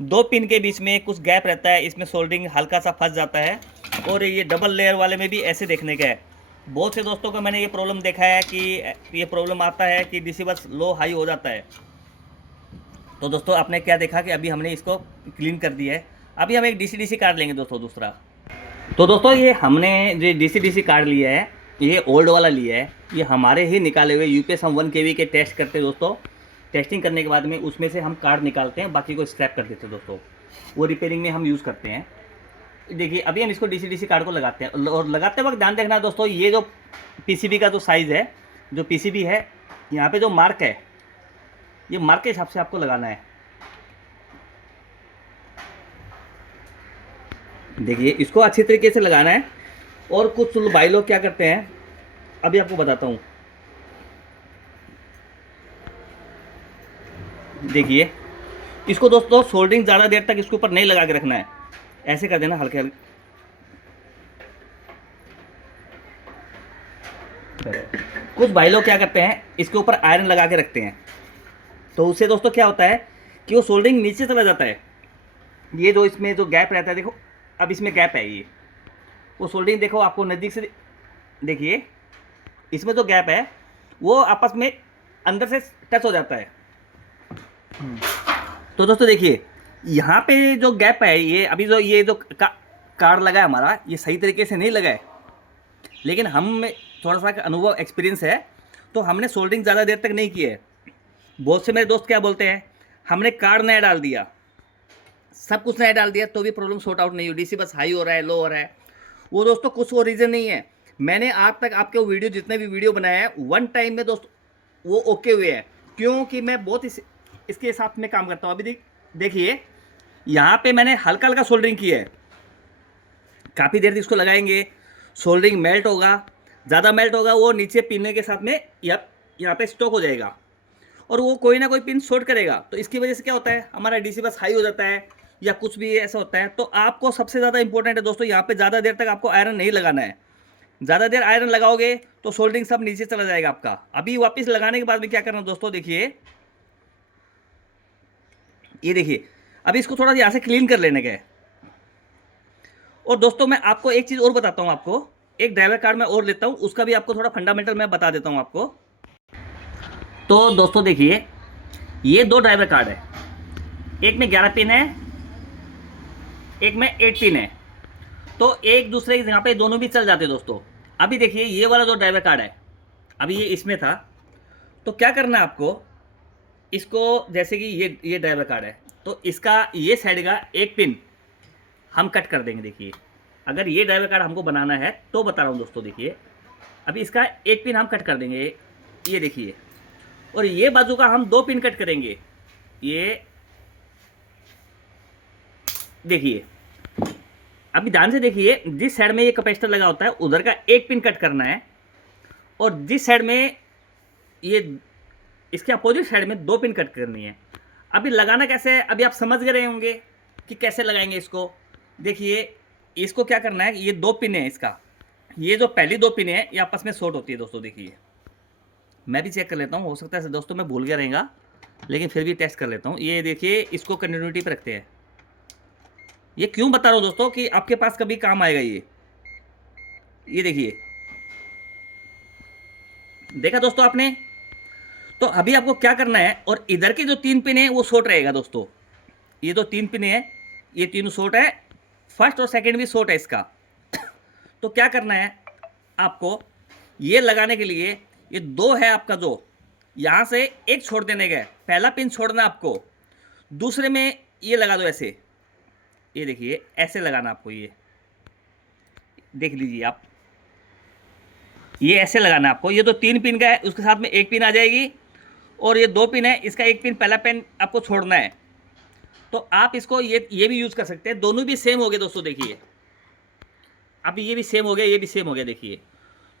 दो पिन के बीच में कुछ गैप रहता है, इसमें सोल्डिंग हल्का सा फंस जाता है। और ये डबल लेयर वाले में भी ऐसे देखने का है। बहुत से दोस्तों को मैंने ये प्रॉब्लम देखा है कि ये प्रॉब्लम आता है कि डीसी बस लो हाई हो जाता है। तो दोस्तों आपने क्या देखा कि अभी हमने इसको क्लीन कर दिया है। अभी हम एक डीसी कार्ड लेंगे दोस्तों दूसरा। तो दोस्तों ये हमने जो डीसी कार्ड लिया है, ये ओल्ड वाला लिया है, ये हमारे ही निकाले हुए यूपीएस हम 1 kV के टेस्ट करते हैं दोस्तों। टेस्टिंग करने के बाद में उसमें से हम कार्ड निकालते हैं, बाकी को स्क्रैप कर देते हैं दोस्तों। वो रिपेयरिंग में हम यूज़ करते हैं। देखिए अभी हम इसको डीसी कार्ड को लगाते हैं, और लगाते वक्त ध्यान रखना दोस्तों, ये जो पीसीबी का जो साइज़ है, जो पीसीबी है यहाँ पे जो मार्क है, ये मार्क के हिसाब से आपको लगाना है। देखिए इसको अच्छी तरीके से लगाना है। और कुछ भाई लोग क्या करते हैं, अभी आपको बताता हूँ। देखिए इसको दोस्तों सोल्डरिंग ज़्यादा देर तक इसके ऊपर नहीं लगा के रखना है, ऐसे कर देना हल्के हल्के। कुछ भाई लोग क्या करते हैं, इसके ऊपर आयरन लगा के रखते हैं, तो उससे दोस्तों क्या होता है कि वो सोल्डरिंग नीचे चला जाता है। ये जो इसमें जो गैप रहता है, देखो अब इसमें गैप है, ये वो सोल्डरिंग देखो आपको नज़दीक से देखिए, इसमें जो गैप है वो आपस में अंदर से टच हो जाता है। तो दोस्तों देखिए यहाँ पे जो गैप है, ये अभी जो ये जो कार्ड लगा है हमारा, ये सही तरीके से नहीं लगा है। लेकिन हम थोड़ा सा अनुभव एक्सपीरियंस है, तो हमने सोल्डरिंग ज़्यादा देर तक नहीं की है। बहुत से मेरे दोस्त क्या बोलते हैं, हमने कार्ड नया डाल दिया, सब कुछ नया डाल दिया, तो भी प्रॉब्लम सॉर्ट आउट नहीं हो, डीसी बस हाई हो रहा है, लो हो रहा है। वो दोस्तों कुछ वो रीज़न नहीं है। मैंने आज तक आपके वीडियो जितने भी वीडियो बनाए हैं, 1 टाइम में दोस्तों वो ओके हुए हैं, क्योंकि मैं बहुत इसके साथ में काम करता हूँ। अभी देखिए यहाँ पे मैंने हल्का हल्का सोल्डरिंग की है, काफ़ी देर तक इसको लगाएंगे, सोल्डरिंग मेल्ट होगा, ज़्यादा मेल्ट होगा, वो नीचे पीने के साथ में यहाँ पे स्टॉक हो जाएगा, और वो कोई ना कोई पिन शॉर्ट करेगा। तो इसकी वजह से क्या होता है, हमारा डीसी बस हाई हो जाता है, या कुछ भी ऐसा होता है। तो आपको सबसे ज़्यादा इंपॉर्टेंट है दोस्तों, यहाँ पे ज़्यादा देर तक आपको आयरन नहीं लगाना है। ज़्यादा देर आयरन लगाओगे तो सोल्डरिंग सब नीचे चला जाएगा आपका। अभी वापस लगाने के बाद में क्या करना दोस्तों, देखिए ये देखिए अभी इसको थोड़ा यहाँ से क्लीन कर लेने का है। और दोस्तों मैं आपको एक चीज़ और बताता हूँ, आपको एक ड्राइवर कार्ड मैं और लेता हूँ, उसका भी आपको थोड़ा फंडामेंटल मैं बता देता हूँ आपको। तो दोस्तों देखिए ये 2 ड्राइवर कार्ड है, एक में 11 पिन है, एक में 8 पिन है, तो एक दूसरे के यहाँ पे दोनों भी चल जाते हैं दोस्तों। अभी देखिए ये वाला जो ड्राइवर कार्ड है, अभी ये इसमें था, तो क्या करना है आपको, इसको जैसे कि ये ड्राइवर कार्ड है, तो इसका ये साइड का एक पिन हम कट कर देंगे। देखिए अगर ये ड्राइवर कार्ड हमको बनाना है तो बता रहा हूँ दोस्तों। देखिए अभी इसका एक पिन हम कट कर देंगे, ये देखिए, और ये बाजू का हम 2 पिन कट करेंगे। ये देखिए, अभी ध्यान से देखिए, जिस साइड में ये कैपेसिटर लगा होता है उधर का एक पिन कट करना है, और जिस साइड में ये इसके अपोजिट साइड में 2 पिन कट करनी है। अभी लगाना कैसे है, अभी आप समझ गए होंगे कि कैसे लगाएंगे इसको। देखिए इसको क्या करना है, ये 2 पिन है इसका, ये जो पहली 2 पिन है ये आपस में शॉर्ट होती है दोस्तों। देखिए मैं भी चेक कर लेता हूँ, हो सकता है दोस्तों मैं भूल गया रहेगा, लेकिन फिर भी टेस्ट कर लेता हूँ। ये देखिए इसको कंटिन्यूटी पे रखते हैं। ये क्यों बता रहा हूँ दोस्तों कि आपके पास कभी काम आएगा। ये देखिए, देखा दोस्तों आपने। तो अभी आपको क्या करना है, और इधर के जो 3 पिन है वो शॉर्ट रहेगा दोस्तों। ये जो 3 पिन है ये तीनों शॉर्ट है, फर्स्ट और सेकंड भी शॉर्ट है इसका। तो क्या करना है आपको, ये लगाने के लिए ये 2 है आपका, जो यहाँ से एक छोड़ देने का है, पहला पिन छोड़ना आपको, दूसरे में ये लगा दो ऐसे। ये देखिए ऐसे लगाना आपको, ये देख लीजिए आप, ये ऐसे लगाना है आपको। ये तो 3 पिन का है, उसके साथ में एक पिन आ जाएगी, और ये 2 पिन है, इसका एक पिन पहला पिन आपको छोड़ना है। तो आप इसको ये भी यूज़ कर सकते हैं, दोनों भी सेम हो गए दोस्तों। देखिए अभी ये भी सेम हो गया, ये भी सेम हो गया। देखिए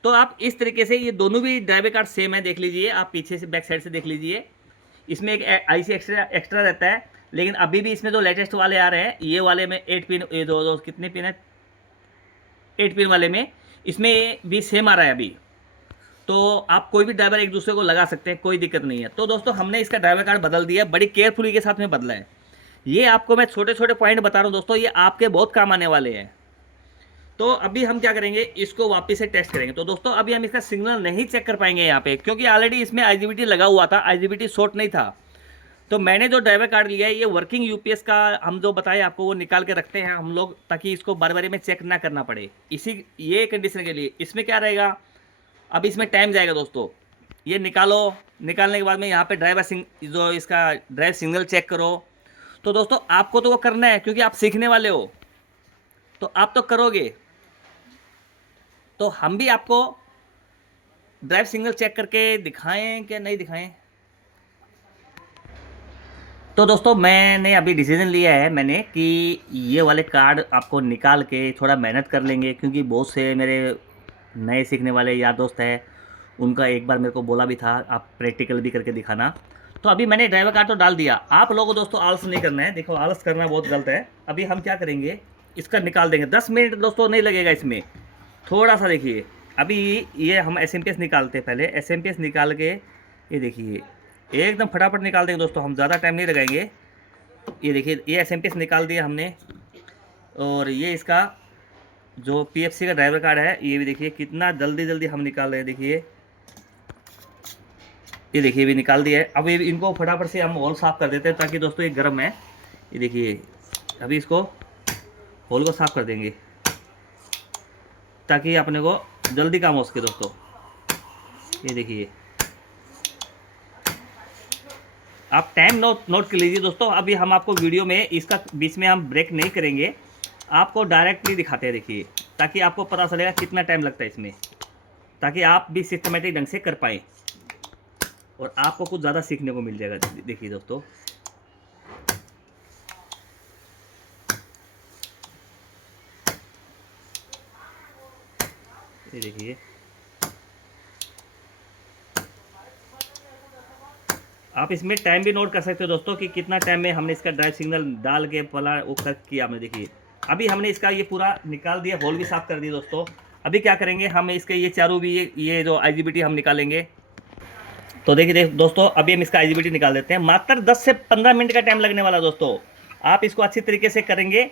तो आप इस तरीके से, ये दोनों भी ड्राइवर कार्ड सेम है, देख लीजिए आप, पीछे से बैक साइड से देख लीजिए। इसमें एक आईसी एक्स्ट्रा रहता है, लेकिन अभी भी इसमें जो लेटेस्ट वाले आ रहे हैं, ये वाले में 8 पिन, ये दो कितने पिन है, 8 पिन वाले में, इसमें भी सेम आ रहा है अभी। तो आप कोई भी ड्राइवर एक दूसरे को लगा सकते हैं, कोई दिक्कत नहीं है। तो दोस्तों हमने इसका ड्राइवर कार्ड बदल दिया, बड़ी केयरफुली के साथ में बदला है। ये आपको मैं छोटे छोटे पॉइंट बता रहा हूँ दोस्तों, ये आपके बहुत काम आने वाले हैं। तो अभी हम क्या करेंगे, इसको वापस से टेस्ट करेंगे। तो दोस्तों अभी हम इसका सिग्नल नहीं चेक कर पाएंगे यहाँ पे, क्योंकि ऑलरेडी इसमें आईजीबीटी लगा हुआ था, आईजीबीटी शॉर्ट नहीं था। तो मैंने जो ड्राइवर कार्ड लिया है, ये वर्किंग यूपीएस का हम जो बताए आपको वो निकाल के रखते हैं हम लोग, ताकि इसको बार बार में चेक ना करना पड़े। इसी ये कंडीशन के लिए इसमें क्या रहेगा, अब इसमें टाइम जाएगा दोस्तों। ये निकालो, निकालने के बाद में यहाँ पे जो इसका ड्राइव सिग्नल चेक करो। तो दोस्तों आपको तो वो करना है, क्योंकि आप सीखने वाले हो, तो आप तो करोगे। तो हम भी आपको ड्राइव सिग्नल चेक करके दिखाएं क्या नहीं दिखाएं। तो दोस्तों मैंने अभी डिसीजन लिया है मैंने कि ये वाले कार्ड आपको निकाल के थोड़ा मेहनत कर लेंगे, क्योंकि बहुत से मेरे नए सीखने वाले यार दोस्त हैं, उनका एक बार मेरे को बोला भी था आप प्रैक्टिकल भी करके दिखाना। तो अभी मैंने ड्राइवर कार्ड तो डाल दिया। आप लोगों को दोस्तों आलस नहीं करना है, देखो आलस करना बहुत गलत है। अभी हम क्या करेंगे, इसका निकाल देंगे, 10 मिनट दोस्तों नहीं लगेगा इसमें, थोड़ा सा। देखिए अभी ये हम एसएमपीएस निकालते हैं, पहले एसएमपीएस निकाल के, ये देखिए एकदम फटाफट निकाल देंगे दोस्तों, हम ज़्यादा टाइम नहीं लगाएंगे। ये देखिए ये एसएमपीएस निकाल दिया हमने, और ये इसका जो पीएफसी का ड्राइवर कार्ड है, ये भी देखिए कितना जल्दी जल्दी हम निकाल रहे हैं। देखिए ये देखिए भी निकाल दिया है। अब ये इनको फटाफट से हम होल साफ़ कर देते हैं, ताकि दोस्तों ये गर्म है। ये देखिए अभी इसको होल को साफ़ कर देंगे, ताकि अपने को जल्दी काम हो सके दोस्तों। ये देखिए आप टाइम नोट कर लीजिए दोस्तों। अभी हम आपको वीडियो में इसका बीच में हम ब्रेक नहीं करेंगे, आपको डायरेक्टली दिखाते हैं। देखिए ताकि आपको पता चलेगा कितना टाइम लगता है इसमें, ताकि आप भी सिस्टमेटिक ढंग से कर पाएँ और आपको कुछ ज़्यादा सीखने को मिल जाएगा। देखिए दोस्तों ये देखिए आप इसमें टाइम भी नोट कर सकते हो दोस्तों कि कितना टाइम में हमने इसका ड्राइव सिग्नल डाल के पला वो कर किया हमने। देखिए अभी हमने इसका ये पूरा निकाल दिया, होल भी साफ़ कर दिया दोस्तों। अभी क्या करेंगे, हम इसके ये चारों भी ये जो आईजीबीटी हम निकालेंगे। तो देखिए दोस्तों अभी हम इसका आईजीबीटी निकाल देते हैं। मात्र 10 से 15 मिनट का टाइम लगने वाला दोस्तों। आप इसको अच्छी तरीके से करेंगे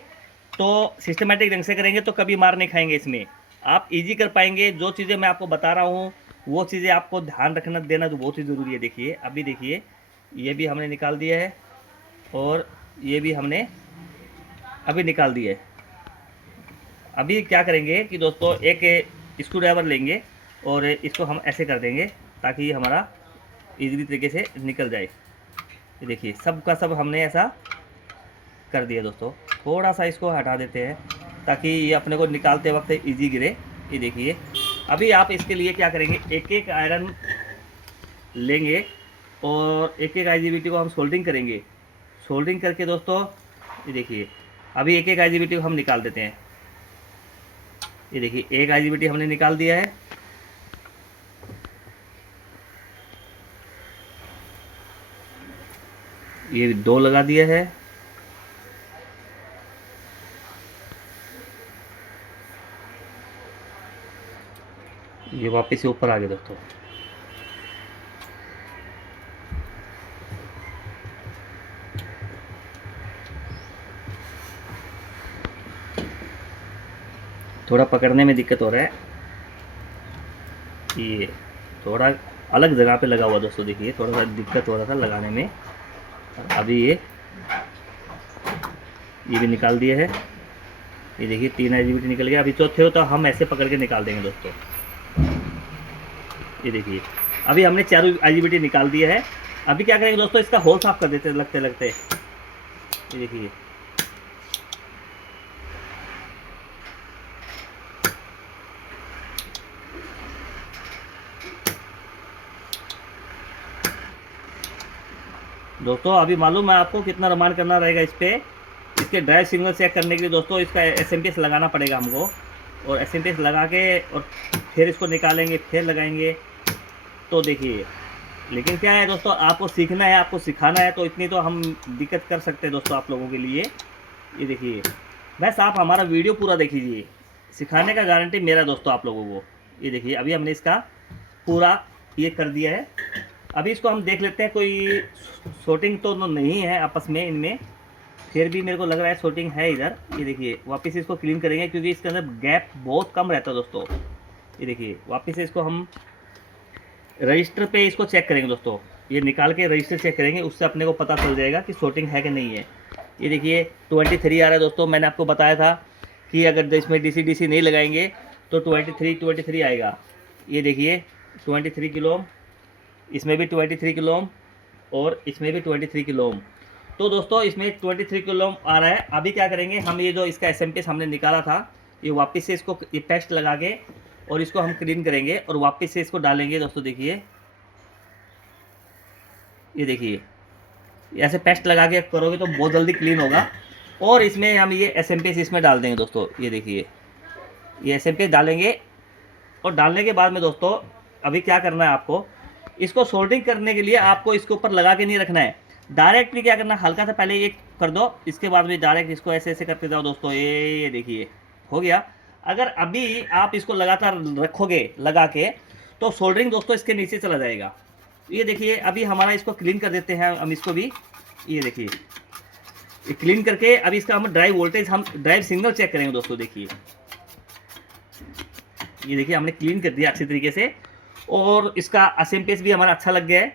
तो सिस्टमेटिक ढंग से करेंगे तो कभी मार नहीं खाएंगे इसमें, आप इजी कर पाएंगे। जो चीज़ें मैं आपको बता रहा हूँ वो चीज़ें आपको ध्यान रखना देना तो बहुत ही ज़रूरी है। देखिए अभी देखिए ये भी हमने निकाल दिया है, और ये भी हमने अभी निकाल दिया है। अभी क्या करेंगे कि दोस्तों एक स्क्रू ड्राइवर लेंगे और इसको हम ऐसे कर देंगे, ताकि ये हमारा इजीली तरीके से निकल जाए। ये देखिए सब का सब हमने ऐसा कर दिया दोस्तों। थोड़ा सा इसको हटा देते हैं ताकि ये अपने को निकालते वक्त इजी गिरे। ये देखिए, अभी आप इसके लिए क्या करेंगे, एक एक आयरन लेंगे और एक एक IGBT को हम सोल्डरिंग करेंगे। सोल्डरिंग करके दोस्तों ये देखिए, अभी एक एक IGBT को हम निकाल देते हैं। ये देखिए, एक IGBT हमने निकाल दिया है। ये 2 लगा दिया है। ये वापस से ऊपर आ गया दोस्तों। थोड़ा पकड़ने में दिक्कत हो रहा है, ये थोड़ा अलग जगह पे लगा हुआ दोस्तों। देखिए, थोड़ा सा दिक्कत हो रहा था लगाने में। अभी ये भी निकाल दिया है। ये देखिए, 3 IGBT निकल गया। अभी चौथे हो तो हम ऐसे पकड़ के निकाल देंगे दोस्तों। ये देखिए, अभी हमने 4 IGBT निकाल दिया है। अभी क्या करेंगे दोस्तों, इसका होल साफ कर देते लगते लगते। ये देखिए, दोस्तों अभी मालूम है आपको कितना रमान करना रहेगा इस पर। इसके ड्राइव सिग्नल चेक करने के लिए दोस्तों इसका SMPS लगाना पड़ेगा हमको, और SMPS लगा के और फिर इसको निकालेंगे, फिर लगाएंगे। तो देखिए, लेकिन क्या है दोस्तों, आपको सीखना है, आपको सिखाना है, तो इतनी तो हम दिक्कत कर सकते हैं दोस्तों आप लोगों के लिए। ये देखिए, बस आप हमारा वीडियो पूरा देखिए, सिखाने का गारंटी मेरा दोस्तों आप लोगों को। ये देखिए, अभी हमने इसका पूरा ये कर दिया है। अभी इसको हम देख लेते हैं, कोई शॉर्टिंग तो नहीं है आपस में इनमें, फिर भी मेरे को लग रहा है शॉर्टिंग है इधर। ये देखिए, वापस इसको क्लीन करेंगे क्योंकि इसके अंदर गैप बहुत कम रहता है दोस्तों। ये देखिए, वापस से इसको हम रजिस्टर पे इसको चेक करेंगे दोस्तों। ये निकाल के रजिस्टर चेक करेंगे, उससे अपने को पता चल जाएगा कि शॉर्टिंग है कि नहीं है। ये देखिए, 23 आ रहा है दोस्तों। मैंने आपको बताया था कि अगर इसमें DC नहीं लगाएंगे तो 23 आएगा। ये देखिए, 23 किलो ओम, इसमें भी 23 किलो ओम, और इसमें भी 23 किलो ओम। तो दोस्तों इसमें 23 किलो ओम आ रहा है। अभी क्या करेंगे, हम ये जो इसका SMPS हमने निकाला था, ये वापस से इसको ये पेस्ट लगा के और इसको हम क्लीन करेंगे और वापस से इसको डालेंगे दोस्तों। देखिए, ये देखिए, ऐसे पेस्ट लगा के करोगे तो बहुत जल्दी क्लीन होगा। और इसमें हम ये SMPS इसमें डाल देंगे दोस्तों। ये देखिए, ये SMPS डालेंगे, और डालने के बाद में दोस्तों अभी क्या करना है आपको, इसको सोल्डरिंग करने के लिए आपको इसके ऊपर लगा के नहीं रखना है, डायरेक्टली क्या करना है, हल्का सा पहले ये कर दो, इसके बाद में डायरेक्ट इसको ऐसे ऐसे करते जाओ दोस्तों। ये देखिए हो गया। अगर अभी आप इसको लगातार रखोगे लगा के तो सोल्डरिंग दोस्तों इसके नीचे चला जाएगा। ये देखिए, अभी हमारा इसको क्लीन कर देते हैं हम इसको भी। ये देखिए, ये क्लीन करके अभी इसका हम ड्राइव वोल्टेज, हम ड्राइव सिग्नल चेक करेंगे दोस्तों। देखिए, ये देखिए, हमने क्लीन कर दिया अच्छी तरीके से, और इसका SMPS भी हमारा अच्छा लग गया है।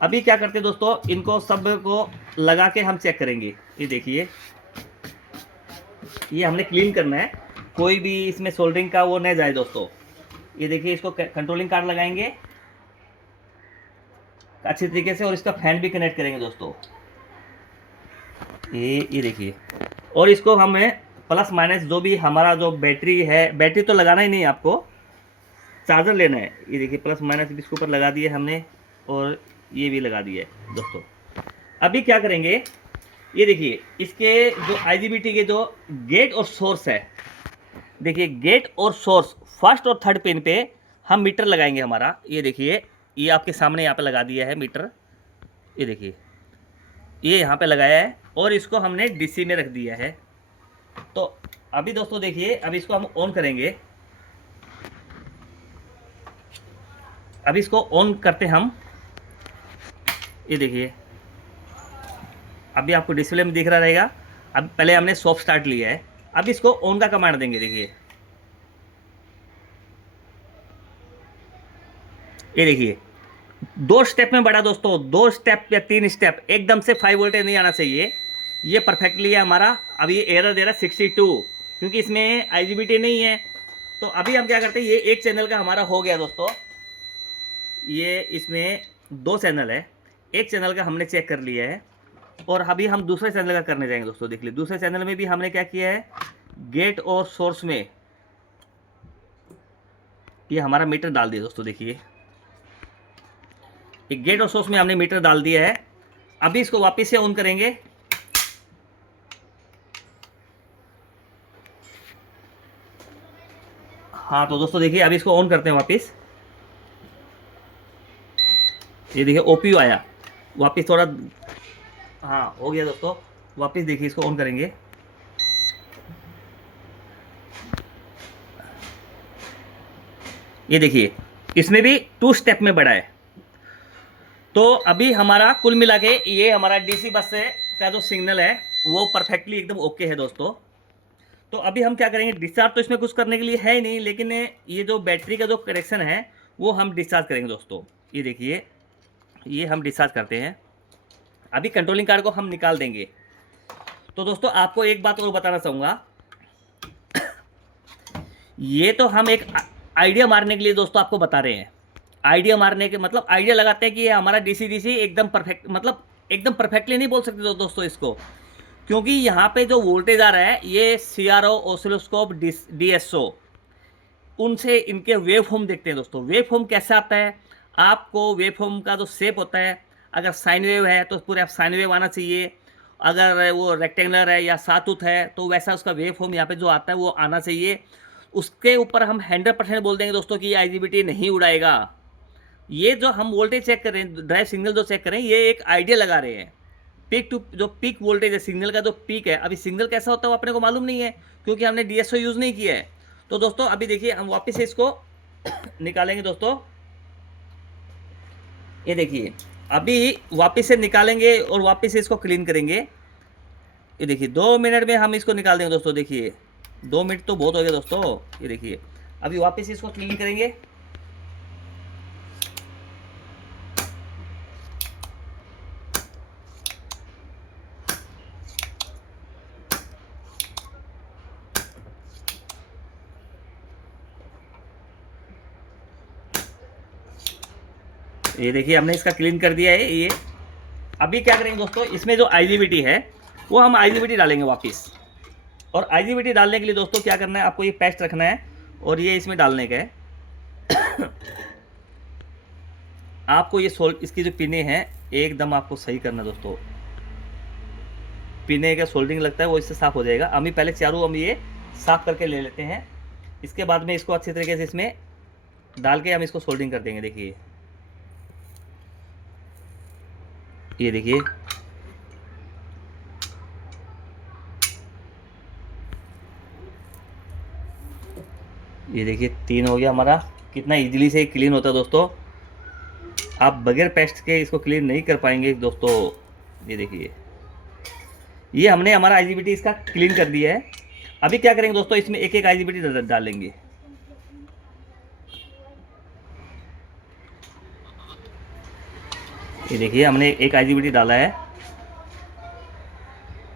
अभी क्या करते हैं दोस्तों, इनको सब को लगा के हम चेक करेंगे। ये देखिए, ये हमने क्लीन करना है, कोई भी इसमें सोल्डरिंग का वो नहीं जाए दोस्तों। ये देखिए, इसको कंट्रोलिंग कार्ड लगाएंगे अच्छी तरीके से, और इसका फैन भी कनेक्ट करेंगे दोस्तों। ये देखिए, और इसको हमें प्लस माइनस जो भी हमारा जो बैटरी है, बैटरी तो लगाना ही नहीं है आपको, चार्जर लेना है। ये देखिए, प्लस माइनस भी इसके ऊपर लगा दिए हमने, और ये भी लगा दिया है दोस्तों। अभी क्या करेंगे, ये देखिए, इसके जो IGBT के जो गेट और सोर्स है, देखिए गेट और सोर्स फर्स्ट और थर्ड पिन पे हम मीटर लगाएंगे हमारा। ये देखिए, ये आपके सामने यहाँ पे लगा दिया है मीटर। ये देखिए, ये यहाँ पे लगाया है, और इसको हमने DC में रख दिया है। तो अभी दोस्तों देखिए, अभी इसको हम ऑन करेंगे। अभी इसको ऑन करते हम। ये देखिए, अभी आपको डिस्प्ले में दिख रहा रहेगा। अब पहले हमने सॉफ्ट स्टार्ट लिया है, अब इसको ऑन का कमांड देंगे। देखिए, ये देखिए, 2 स्टेप में बढ़ा दोस्तों, 2 स्टेप या 3 स्टेप, एकदम से 5 वोल्टेज नहीं आना चाहिए। ये परफेक्टली है हमारा। अब ये एरर दे रहा है 62, क्योंकि इसमें IGBT नहीं है। तो अभी हम क्या करते हैं, ये एक चैनल का हमारा हो गया दोस्तों। ये इसमें 2 चैनल है, एक चैनल का हमने चेक कर लिया है, और अभी हम दूसरे चैनल का करने जाएंगे दोस्तों। देख लीजिए, दूसरे चैनल में भी हमने क्या किया है, गेट और सोर्स में ये हमारा मीटर डाल दिया दोस्तों। देखिए एक गेट और सोर्स में हमने मीटर डाल दिया है। अभी इसको वापस से ऑन करेंगे। हाँ तो दोस्तों देखिए अभी इसको ऑन करते हैं वापस। ये देखिए ओपीयू आया वापस थोड़ा। हाँ हो गया दोस्तों। वापस देखिए इसको ऑन करेंगे। ये देखिए इसमें भी 2 स्टेप में बढ़ा है। तो अभी हमारा कुल मिला के ये हमारा डीसी बस से का जो सिग्नल है वो परफेक्टली एकदम ओके है दोस्तों। तो अभी हम क्या करेंगे, डिस्चार्ज तो इसमें कुछ करने के लिए है ही नहीं, लेकिन ये जो बैटरी का जो कनेक्शन है वो हम डिस्चार्ज करेंगे दोस्तों। ये देखिए ये हम डिस्चार्ज करते हैं। अभी कंट्रोलिंग कार्ड को हम निकाल देंगे। तो दोस्तों आपको एक बात और बताना चाहूँगा, ये तो हम एक आइडिया मारने के लिए दोस्तों आपको बता रहे हैं। आइडिया मारने के मतलब आइडिया लगाते हैं कि ये हमारा डीसी डीसी एकदम परफेक्ट, मतलब एकदम परफेक्टली नहीं बोल सकते दोस्तों इसको, क्योंकि यहाँ पे जो वोल्टेज आ रहा है ये सीआरओ, ऑसिलोस्कोप, डीएसओ, उनसे इनके वेव फॉर्म देखते हैं दोस्तों। वेव फॉर्म कैसा आता है, आपको वेव फॉर्म का जो शेप होता है, अगर साइन वेव है तो पूरे साइन वेव आना चाहिए, अगर वो रेक्टेंगुलर है या सातूथ है तो वैसा उसका वेव फॉर्म यहाँ पे जो आता है वो आना चाहिए। उसके ऊपर हम 100% बोल देंगे दोस्तों कि ये आईजीबीटी नहीं उड़ाएगा। ये जो हम वोल्टेज चेक कर रहे हैं, ड्राइव सिग्नल जो चेक कर रहे हैं, ये एक आइडिया लगा रहे हैं। पीक टू जो पीक वोल्टेज है सिग्नल का, जो पीक है, अभी सिग्नल कैसा होता है वो अपने को मालूम नहीं है क्योंकि हमने डीएसओ यूज़ नहीं किया है। तो दोस्तों अभी देखिए हम वापस से इसको निकालेंगे दोस्तों। ये देखिए अभी वापस से निकालेंगे और वापस से इसको क्लीन करेंगे। ये देखिए 2 मिनट में हम इसको निकाल देंगे दोस्तों। देखिए 2 मिनट तो बहुत हो गया दोस्तों। ये देखिए अभी वापस इसको क्लीन करेंगे। ये देखिए हमने इसका क्लीन कर दिया है। ये अभी क्या करेंगे दोस्तों, इसमें जो आईजीबीटी है वो हम आईजीबीटी डालेंगे वापस। और आईजीबीटी डालने के लिए दोस्तों क्या करना है, आपको ये पेस्ट रखना है और ये इसमें डालने का है। आपको ये इसकी जो पिने हैं एकदम आपको सही करना दोस्तों। पिने का सोल्डिंग लगता है वो इससे साफ़ हो जाएगा। हम ही पहले चारों हम ये साफ़ करके ले लेते हैं, इसके बाद में इसको अच्छी तरीके से इसमें डाल के हम इसको सोल्डिंग कर देंगे। देखिए ये देखिए ये देखिए 3 हो गया हमारा। कितना इजीली से क्लीन होता है दोस्तों, आप बगैर पेस्ट के इसको क्लीन नहीं कर पाएंगे दोस्तों। ये देखिए ये हमने हमारा आईजीबीटी इसका क्लीन कर दिया है। अभी क्या करेंगे दोस्तों, इसमें एक एक आईजीबीटी डालेंगे। ये देखिए हमने एक आईजीबीटी डाला है।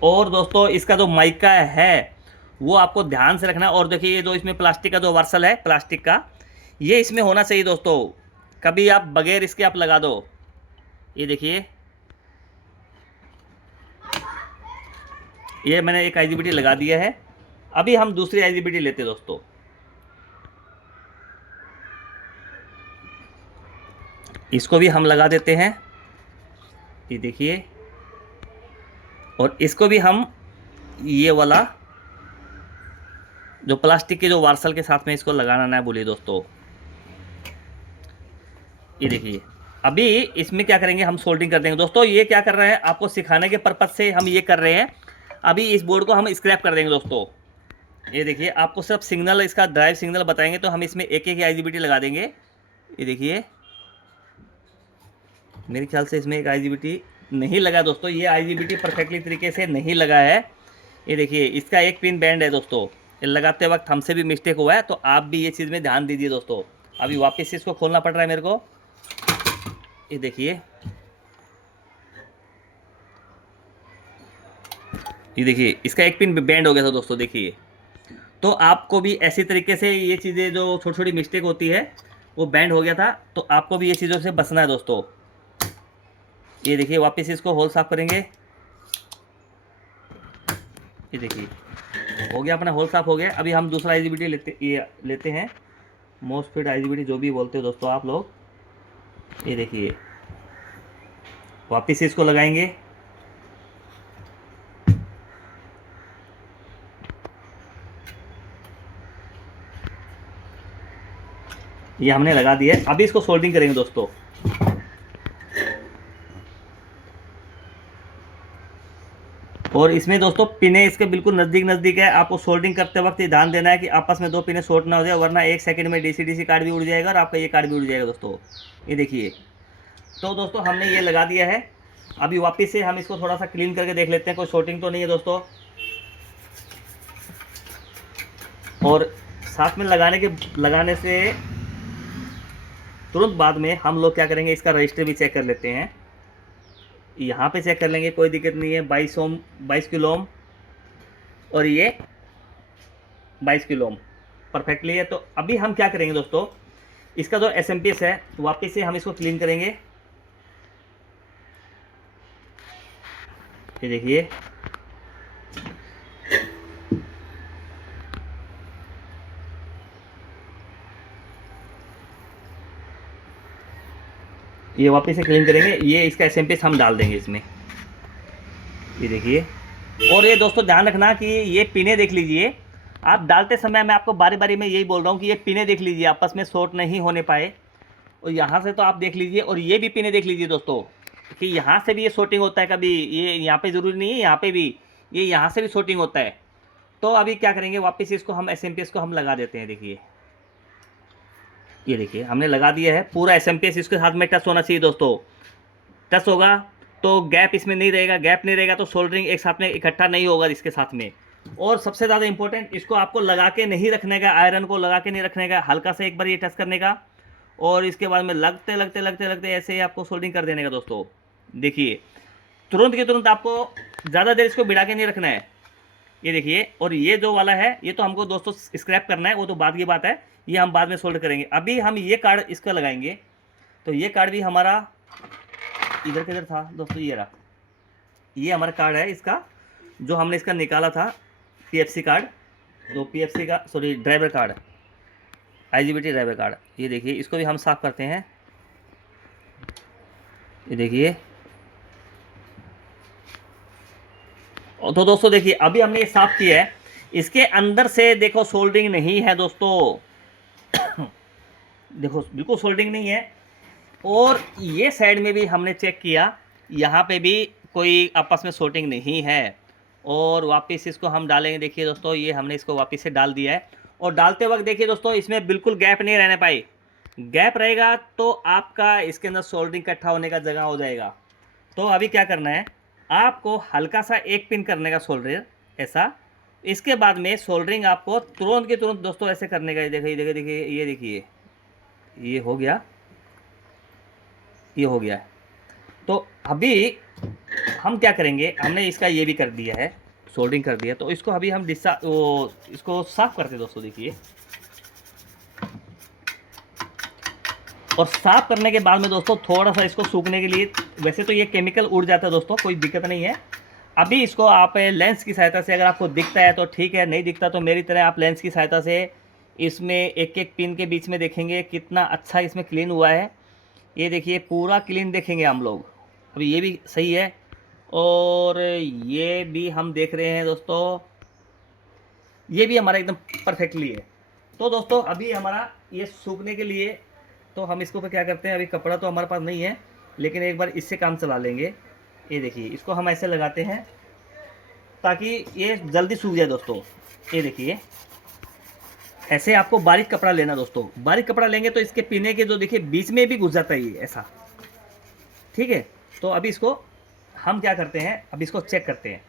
और दोस्तों इसका जो माइका है वो आपको ध्यान से रखना है। और देखिए ये जो इसमें प्लास्टिक का जो वर्सल है प्लास्टिक का, ये इसमें होना चाहिए दोस्तों। कभी आप बगैर इसके आप लगा दो। ये देखिए ये मैंने एक आईजीबीटी लगा दिया है। अभी हम दूसरी आईजीबीटी लेते हैं दोस्तों। इसको भी हम लगा देते हैं। ये देखिए और इसको भी हम ये वाला जो प्लास्टिक के जो वार्सल के साथ में इसको लगाना ना बोलिए दोस्तों। ये देखिए अभी इसमें क्या करेंगे, हम सोल्डिंग कर देंगे दोस्तों। ये क्या कर रहे हैं, आपको सिखाने के पर्पज से हम ये कर रहे हैं। अभी इस बोर्ड को हम स्क्रैप कर देंगे दोस्तों। ये देखिए आपको सिर्फ सिग्नल, इसका ड्राइव सिग्नल बताएंगे तो हम इसमें एक एक आईजीबीटी लगा देंगे। ये देखिए मेरे ख्याल से इसमें एक आईजीबीटी नहीं लगा दोस्तों। ये आईजीबीटी परफेक्टली तरीके से नहीं लगा है। ये देखिए इसका एक पिन बैंड है दोस्तों। ये लगाते वक्त हमसे भी मिस्टेक हुआ है, तो आप भी ये चीज़ में ध्यान दीजिए दोस्तों। अभी वापस से इसको खोलना पड़ रहा है मेरे को। ये देखिए इसका एक पिन बैंड हो गया था दोस्तों। देखिए तो आपको भी ऐसी तरीके से ये चीज़ें जो छोटी छोटी मिस्टेक होती है वो बैंड हो गया था, तो आपको भी ये चीज़ों से बचना है दोस्तों। ये देखिए वापस इसको होल साफ करेंगे। ये देखिए हो गया अपना होल साफ हो गया। अभी हम दूसरा आईजीबीटी लेते हैं, मोस्टफिट आईजीबीटी जो भी बोलते हो दोस्तों आप लोग। ये देखिए, वापस इसको लगाएंगे। ये हमने लगा दिया है। अभी इसको सोल्डिंग करेंगे दोस्तों। और इसमें दोस्तों पिने इसके बिल्कुल नज़दीक नज़दीक है। आपको सोल्डिंग करते वक्त ये ध्यान देना है कि आपस में दो पिने शॉर्ट ना हो जाए, वरना 1 सेकंड में डीसी डीसी कार्ड भी उड़ जाएगा और आपका ये कार्ड भी उड़ जाएगा दोस्तों। ये देखिए, तो दोस्तों हमने ये लगा दिया है। अभी वापस से हम इसको थोड़ा सा क्लीन करके देख लेते हैं, कोई शॉर्टिंग तो नहीं है दोस्तों। और साथ में लगाने से तुरंत बाद में हम लोग क्या करेंगे, इसका रजिस्टर भी चेक कर लेते हैं। यहाँ पे चेक कर लेंगे, कोई दिक्कत नहीं है। 22 किलो ओम और ये 22 किलो ओम परफेक्टली है। तो अभी हम क्या करेंगे दोस्तों, इसका जो एसएमपीएस है वापस से हम इसको क्लीन करेंगे। ये देखिए, ये वापस से क्लीन करेंगे। ये इसका एसएमपीएस हम डाल देंगे इसमें। ये देखिए, और ये दोस्तों ध्यान रखना कि ये पिने देख लीजिए, आप डालते समय मैं आपको बारी बारी में यही बोल रहा हूँ कि ये पिने देख लीजिए आपस में शॉर्ट नहीं होने पाए। और यहाँ से तो आप देख लीजिए, और ये भी पिने देख लीजिए दोस्तों कि यहाँ से भी ये शॉर्टिंग होता है कभी। ये यहाँ पे ज़रूरी नहीं है, यहाँ पे भी ये यहाँ से भी शॉर्टिंग होता है। तो अभी क्या करेंगे, वापस इसको हम एसएमपीएस को हम लगा देते हैं। देखिए, ये देखिए हमने लगा दिया है। पूरा एसएमपीएस इसके साथ में टच होना चाहिए दोस्तों। टच होगा तो गैप इसमें नहीं रहेगा, गैप नहीं रहेगा तो सोल्डरिंग एक साथ में इकट्ठा नहीं होगा इसके साथ में। और सबसे ज़्यादा इंपॉर्टेंट, इसको आपको लगा के नहीं रखने का, आयरन को लगा के नहीं रखने का, हल्का से एक बार ये टच करने का और इसके बाद में लगते लगते लगते लगते ऐसे ही आपको सोल्डरिंग कर देने का दोस्तों। देखिए, तुरंत के तुरंत आपको ज़्यादा देर इसको भिड़ा के नहीं रखना है। ये देखिए, और ये जो वाला है ये तो हमको दोस्तों स्क्रैप करना है, वो तो बाद की बात है, ये हम बाद में सोल्ड करेंगे। अभी हम ये कार्ड इसका लगाएंगे। तो ये कार्ड भी हमारा इधर किधर था दोस्तों, ये रहा। ये हमारा कार्ड है इसका, जो हमने इसका निकाला था पीएफसी कार्ड। तो पीएफसी का sorry driver card, IGBT driver card. ये देखिए, इसको भी हम साफ़ करते हैं। ये देखिए, तो दोस्तों देखिए अभी हमने ये साफ़ किया है। इसके अंदर से देखो सोल्डरिंग नहीं है दोस्तों। देखो बिल्कुल सोल्डरिंग नहीं है। और ये साइड में भी हमने चेक किया, यहाँ पे भी कोई आपस में सोल्डरिंग नहीं है। और वापस इसको हम डालेंगे। देखिए दोस्तों, ये हमने इसको वापस से डाल दिया है। और डालते वक्त देखिए दोस्तों, इसमें बिल्कुल गैप नहीं रहने पाई। गैप रहेगा तो आपका इसके अंदर सोल्डरिंग इकट्ठा होने का जगह हो जाएगा। तो अभी क्या करना है, आपको हल्का सा एक पिन करने का सोल्डर ऐसा। इसके बाद में सोल्डरिंग आपको तुरंत के तुरंत दोस्तों ऐसे करने का। देखिए देखिए देखिए, ये देखिए, ये हो गया, ये हो गया है। तो अभी हम क्या करेंगे, हमने इसका ये भी कर दिया है, सोल्डरिंग कर दिया। तो इसको अभी हम इसको साफ करते हैं दोस्तों। देखिए, और साफ करने के बाद में दोस्तों थोड़ा सा इसको सूखने के लिए, वैसे तो ये केमिकल उड़ जाता है दोस्तों, कोई दिक्कत नहीं है। अभी इसको आप लेंस की सहायता से, अगर आपको दिखता है तो ठीक है, नहीं दिखता तो मेरी तरह आप लेंस की सहायता से इसमें एक एक पिन के बीच में देखेंगे कितना अच्छा इसमें क्लीन हुआ है। ये देखिए, पूरा क्लीन देखेंगे हम लोग। अभी ये भी सही है और ये भी हम देख रहे हैं दोस्तों, ये भी हमारा एकदम परफेक्टली है। तो दोस्तों अभी हमारा ये सूखने के लिए, तो हम इसको पे क्या करते हैं, अभी कपड़ा तो हमारे पास नहीं है, लेकिन एक बार इससे काम चला लेंगे। ये देखिए, इसको हम ऐसे लगाते हैं ताकि ये जल्दी सूख जाए दोस्तों। ये देखिए, ऐसे आपको बारीक कपड़ा लेना दोस्तों। बारीक कपड़ा लेंगे तो इसके पीने के जो देखिए बीच में भी घुस जाता है ये ऐसा, ठीक है। तो अभी इसको हम क्या करते हैं, अभी इसको चेक करते हैं।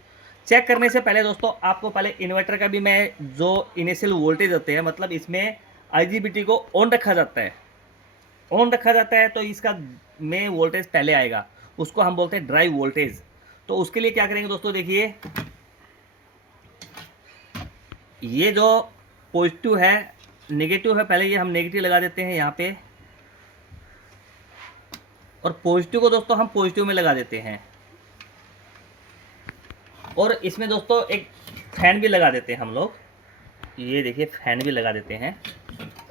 चेक करने से पहले दोस्तों आपको पहले इन्वर्टर का भी, मैं जो इनिशियल वोल्टेज होते हैं, मतलब इसमें आईजीबीटी को ऑन रखा जाता है। ऑन रखा जाता है तो इसका में वोल्टेज पहले आएगा, उसको हम बोलते हैं ड्राइव वोल्टेज। तो उसके लिए क्या करेंगे दोस्तों, देखिए ये जो पॉजिटिव है नेगेटिव है, पहले ये हम नेगेटिव लगा देते हैं यहाँ पे, और पॉजिटिव को दोस्तों हम पॉजिटिव में लगा देते हैं। और इसमें दोस्तों एक फैन भी लगा देते हैं हम लोग, ये देखिए फैन भी लगा देते हैं,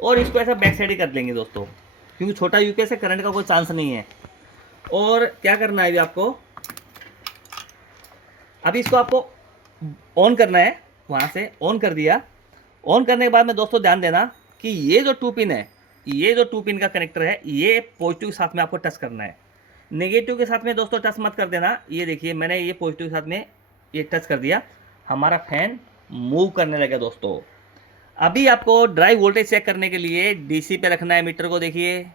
और इसको ऐसा बैक साइड ही कर लेंगे दोस्तों, क्योंकि छोटा यूपीएस है, करंट का कोई चांस नहीं है। और क्या करना है अभी आपको, अभी इसको आपको ऑन करना है, वहाँ से ऑन कर दिया। ऑन करने के बाद में दोस्तों ध्यान देना कि ये जो 2 पिन है, ये जो 2 पिन का कनेक्टर है, ये पॉजिटिव के साथ में आपको टच करना है, नेगेटिव के साथ में दोस्तों टच मत कर देना। ये देखिए मैंने ये पॉजिटिव के साथ में ये टच कर दिया, हमारा फैन मूव करने लगा दोस्तों। अभी आपको ड्राइव वोल्टेज चेक करने के लिए डीसी पे रखना है मीटर को, देखिए,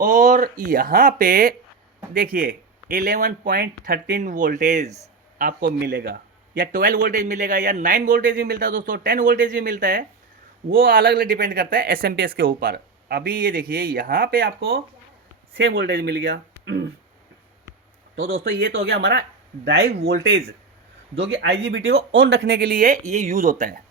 और यहाँ पे देखिए 11.13 वोल्टेज आपको मिलेगा, या 12 वोल्टेज मिलेगा, या 9 वोल्टेज भी मिलता है दोस्तों, 10 वोल्टेज भी मिलता है, वो अलग अलग डिपेंड करता है एसएमपीएस के ऊपर। अभी ये देखिए यहाँ पे आपको सेम वोल्टेज मिल गया। तो दोस्तों ये तो हो गया हमारा ड्राइव वोल्टेज, जो कि आईजीबीटी को ऑन रखने के लिए ये यूज़ होता है।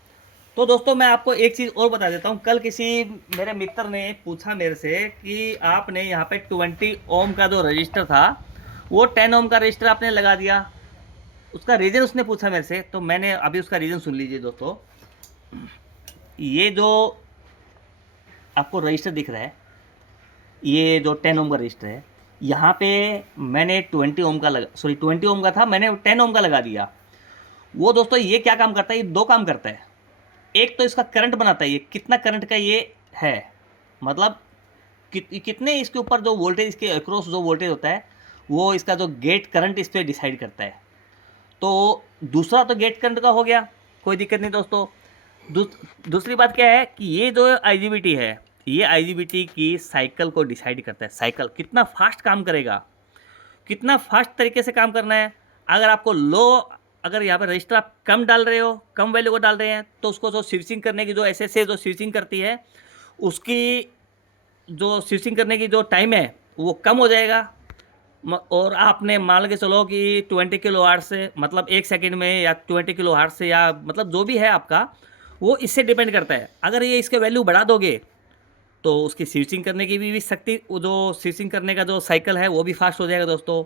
तो दोस्तों मैं आपको एक चीज़ और बता देता हूँ, कल किसी मेरे मित्र ने पूछा मेरे से कि आपने यहाँ पे 20 ओम का जो रजिस्टर था वो 10 ओम का रजिस्टर आपने लगा दिया, उसका रीज़न उसने पूछा मेरे से, तो मैंने अभी उसका रीज़न सुन लीजिए दोस्तों। ये जो आपको रजिस्टर दिख रहा है, ये जो 10 ओम का रजिस्टर है, यहाँ पे मैंने 20 ओम का 20 ओम का था, मैंने 10 ओम का लगा दिया। वो दोस्तों ये क्या काम करता है, ये 2 काम करता है। एक तो इसका करंट बनाता है, ये कितना करंट का ये है, मतलब कितने इसके ऊपर जो वोल्टेज, इसके अक्रॉस जो वोल्टेज होता है, वो इसका जो गेट करंट इस पर डिसाइड करता है। तो दूसरा तो गेट करंट का हो गया, कोई दिक्कत नहीं दोस्तों। दूसरी बात क्या है कि ये जो आईजीबीटी है, ये आईजीबीटी की साइकिल को डिसाइड करता है, साइकिल कितना फास्ट काम करेगा, कितना फास्ट तरीके से काम करना है। अगर आपको लो, अगर यहाँ पर रजिस्टर आप कम डाल रहे हो, कम वैल्यू को डाल रहे हैं, तो उसको जो स्विचिंग करने की जो एसएसए जो स्विचिंग करती है, उसकी जो स्विचिंग करने की जो टाइम है वो कम हो जाएगा। और आपने मान के चलो कि 20 किलो हार्ट से, मतलब 1 सेकंड में, या 20 किलो हार्ट से, या मतलब जो भी है आपका, वो इससे डिपेंड करता है। अगर ये इसके वैल्यू बढ़ा दोगे तो उसकी स्विचिंग करने की भी शक्ति, वो जो स्विचिंग करने का जो साइकिल है वो भी फास्ट हो जाएगा दोस्तों,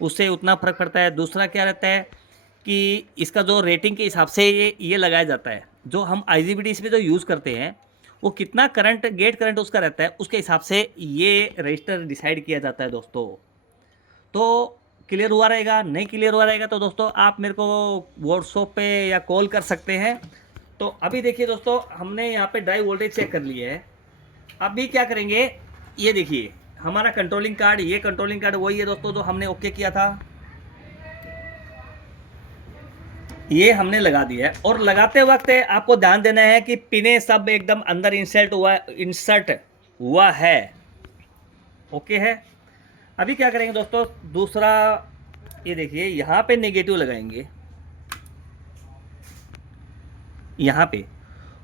उससे उतना फ़र्क पड़ता है। दूसरा क्या रहता है कि इसका जो रेटिंग के हिसाब से ये लगाया जाता है, जो हम आईजीबीटी इसमें जो यूज़ करते हैं, वो कितना करंट, गेट करंट उसका रहता है, उसके हिसाब से ये रजिस्टर डिसाइड किया जाता है दोस्तों। तो क्लियर हुआ रहेगा, नहीं क्लियर हुआ रहेगा तो दोस्तों आप मेरे को व्हाट्सएप पे या कॉल कर सकते हैं। तो अभी देखिए दोस्तों, हमने यहाँ पे ड्राइव वोल्टेज चेक कर लिया है। अभी क्या करेंगे, ये देखिए हमारा कंट्रोलिंग कार्ड, ये कंट्रोलिंग कार्ड वही है दोस्तों जो हमने ओके किया था, ये हमने लगा दिया है। और लगाते वक्त आपको ध्यान देना है कि पिने सब एकदम अंदर इंसर्ट हुआ है, ओके है। अभी क्या करेंगे दोस्तों, दूसरा ये देखिए यहाँ पे नेगेटिव लगाएंगे, यहाँ पे,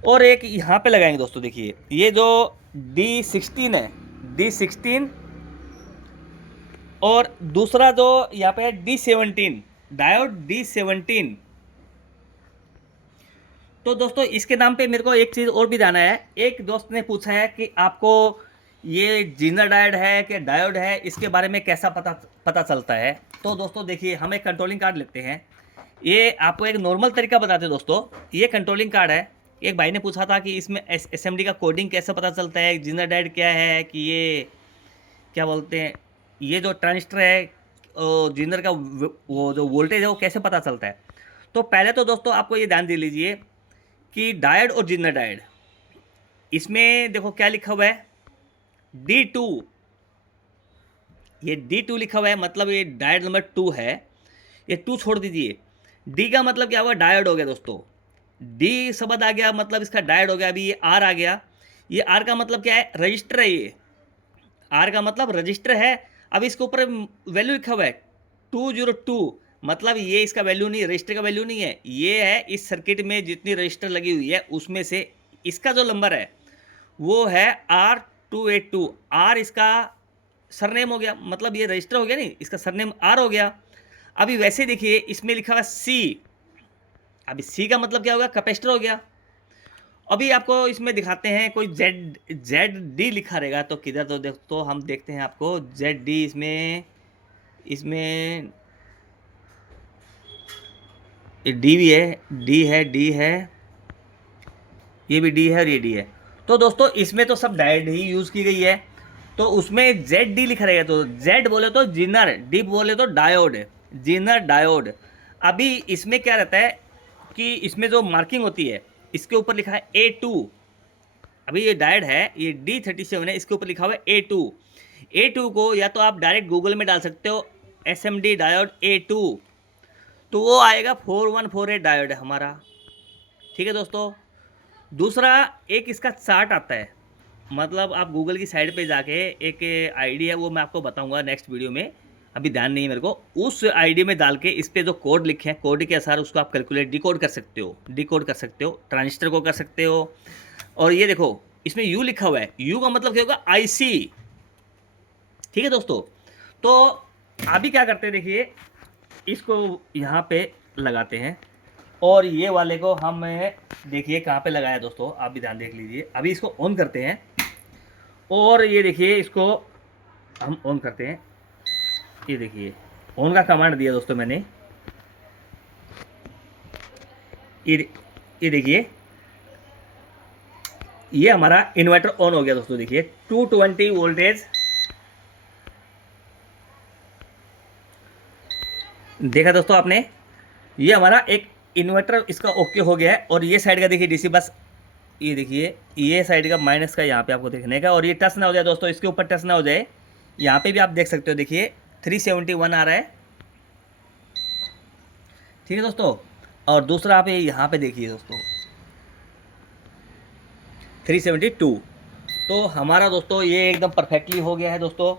और एक यहाँ पे लगाएंगे दोस्तों। देखिए ये जो D16 है, D16, और दूसरा जो यहाँ पे है D17, डायोड D17। तो दोस्तों इसके नाम पे मेरे को एक चीज़ और भी जाना है। एक दोस्त ने पूछा है कि आपको ये जीनर डायोड है कि डायोड है, इसके बारे में कैसा पता चलता है। तो दोस्तों देखिए, हम एक कंट्रोलिंग कार्ड लेते हैं, ये आपको एक नॉर्मल तरीका बताते हैं दोस्तों। ये कंट्रोलिंग कार्ड है, एक भाई ने पूछा था कि इसमें एसएमडी का कोडिंग कैसे पता चलता है, जीनर डायोड क्या है, कि ये क्या बोलते हैं, ये जो ट्रांजिस्टर है जीनर का वो जो वोल्टेज है वो कैसे पता चलता है। तो पहले तो दोस्तों आपको ये ध्यान दे लीजिए कि डायोड और जीनर डायोड, इसमें देखो क्या लिखा हुआ है, D2, ये D2 लिखा हुआ है, मतलब ये डायोड नंबर 2 है। ये 2 छोड़ दीजिए, D का मतलब क्या हुआ, डायोड हो गया दोस्तों। D शब्द आ गया, मतलब इसका डायोड हो गया। अभी ये R आ गया, ये R का मतलब क्या है, रजिस्टर है। ये R का मतलब रजिस्टर है। अब इसके ऊपर वैल्यू लिखा हुआ है 202, मतलब ये इसका वैल्यू नहीं, रजिस्टर का वैल्यू नहीं है, ये है इस सर्किट में जितनी रजिस्टर लगी हुई है उसमें से इसका जो नंबर है वो है R282। R इसका सरनेम हो गया, मतलब ये रजिस्टर हो गया, नहीं, इसका सरनेम R हो गया। अभी वैसे देखिए इसमें लिखा हुआ C, अभी C का मतलब क्या होगा, कैपेसिटर हो गया। अभी आपको इसमें दिखाते हैं, कोई ZD लिखा रहेगा तो किधर, तो तो हम देखते हैं आपको ZD इसमें ये डी भी है, डी है, डी है, ये भी डी है और ये डी है। तो दोस्तों इसमें तो सब डायोड ही यूज़ की गई है, तो उसमें जेड डी लिखा रहेगा। तो जेड बोले तो जिनर, डी बोले तो डायोड, जिनर डायोड। अभी इसमें क्या रहता है कि इसमें जो मार्किंग होती है इसके ऊपर लिखा है A2। अभी ये डायोड है, ये D37 है, इसके ऊपर लिखा हुआ है A2। A2 को या तो आप डायरेक्ट गूगल में डाल सकते हो, SMD डायोड A2, तो वो आएगा 4148 डायोड है हमारा। ठीक है दोस्तों। दूसरा एक इसका चार्ट आता है, मतलब आप गूगल की साइड पे जाके एक आईडी है, वो मैं आपको बताऊंगा नेक्स्ट वीडियो में, अभी ध्यान नहीं है मेरे को। उस आईडी में डाल के इस पे जो कोड लिखे हैं, कोड के अनुसार उसको आप कैलकुलेट डिकोड कर सकते हो, डिकोड कर सकते हो, ट्रांजिस्टर को कर सकते हो। और ये देखो इसमें यू लिखा हुआ है, यू का मतलब क्या होगा, आईसी। ठीक है दोस्तों। तो अभी क्या करते हैं, देखिए इसको यहाँ पे लगाते हैं, और ये वाले को हम देखिए कहाँ पे लगाया दोस्तों, आप भी ध्यान देख लीजिए। अभी इसको ऑन करते हैं, और ये देखिए इसको हम ऑन करते हैं। ये देखिए ऑन का कमांड दिया दोस्तों मैंने। ये देखिए ये हमारा इन्वर्टर ऑन हो गया दोस्तों। देखिए 220 वोल्टेज, देखा दोस्तों आपने, ये हमारा एक इन्वर्टर इसका ओके हो गया है। और ये साइड का देखिए डीसी बस, ये देखिए ये साइड का माइनस का यहाँ पे आपको देखने का, और ये टच ना हो जाए दोस्तों, इसके ऊपर टच ना हो जाए। यहाँ पे भी आप देख सकते हो, देखिए 371 आ रहा है। ठीक है दोस्तों। और दूसरा आप यहाँ पे देखिए दोस्तों 372। तो हमारा दोस्तों ये एकदम परफेक्टली हो गया है दोस्तों।